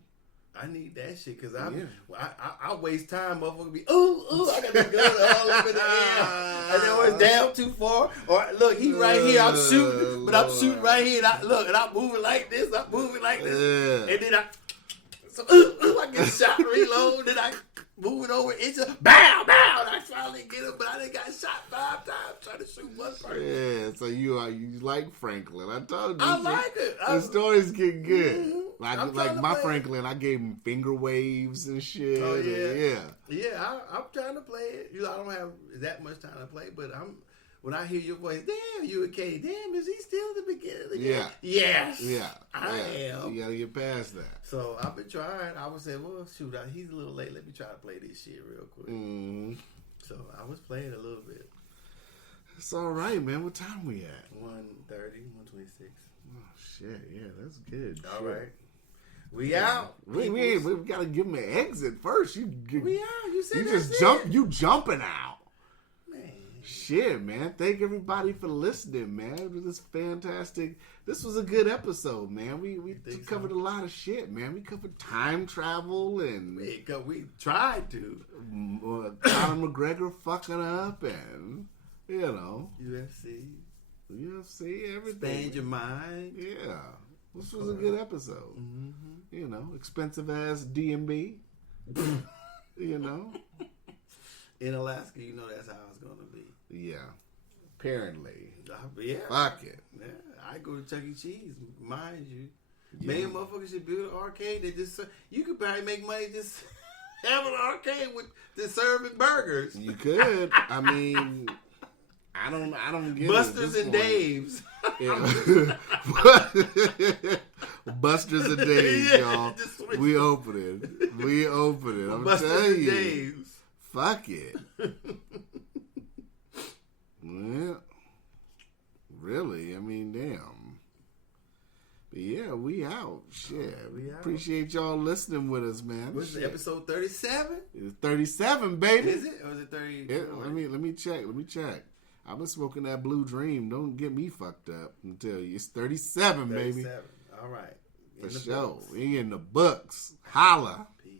I need that shit because I waste time. Motherfucker be I got the gun all up in the air, and then it's down too far. Or look, he right here. I'm shooting, but I'm shooting right here. And I'm moving like this. I'm moving like this, and then I get shot, reload, then I move it over. It's a bow. And I finally get him, but I done got shot 5 times trying to shoot one person. Yeah, so you like Franklin. I told you. I like it. The stories get good. I'm Like my play. Franklin, I gave him finger waves and shit. Oh yeah, yeah. I'm trying to play it. I don't have that much time to play, but when I hear your voice, damn, you okay? Damn, is he still at the beginning of the game? Yes. Yeah. I am. You gotta get past that. So I've been trying. I was saying, well, shoot, he's a little late. Let me try to play this shit real quick. So I was playing a little bit. It's all right, man. What time we at? 1:30, 1:26. Oh shit, yeah, that's good. All right. We out. We gotta give him an exit first. We out. You said you that's just jump. You jumping out. Man. Shit, man. Thank everybody for listening, man. It was fantastic. This was a good episode, man. We covered a lot of shit, man. We covered time travel and we tried to. Conor McGregor fucking up and UFC, everything. Expand your mind. Yeah. This was a good episode. Expensive ass DMB. In Alaska, that's how it's gonna be. Yeah. Apparently. Yeah. Fuck it. Yeah. I go to Chuck E. Cheese, mind you. Yeah. Maybe motherfuckers should build an arcade that just you could probably make money just having an arcade with just serving burgers. You could. I mean, I don't get Busters it and Dave's. Yeah. Busters and Dave's, y'all. We open it. I'm Busters telling and you. Dave's. Fuck it. Yeah. Really? I mean, damn. But yeah, we out. Shit. We out. Appreciate y'all listening with us, man. What's the episode 37? It's 37, baby. Is it? Or is it 30? Let me check. I've been smoking that Blue Dream. Don't get me fucked up until you. It's 37, baby. 37. All right. For sure. We in the books. Holla. Peace.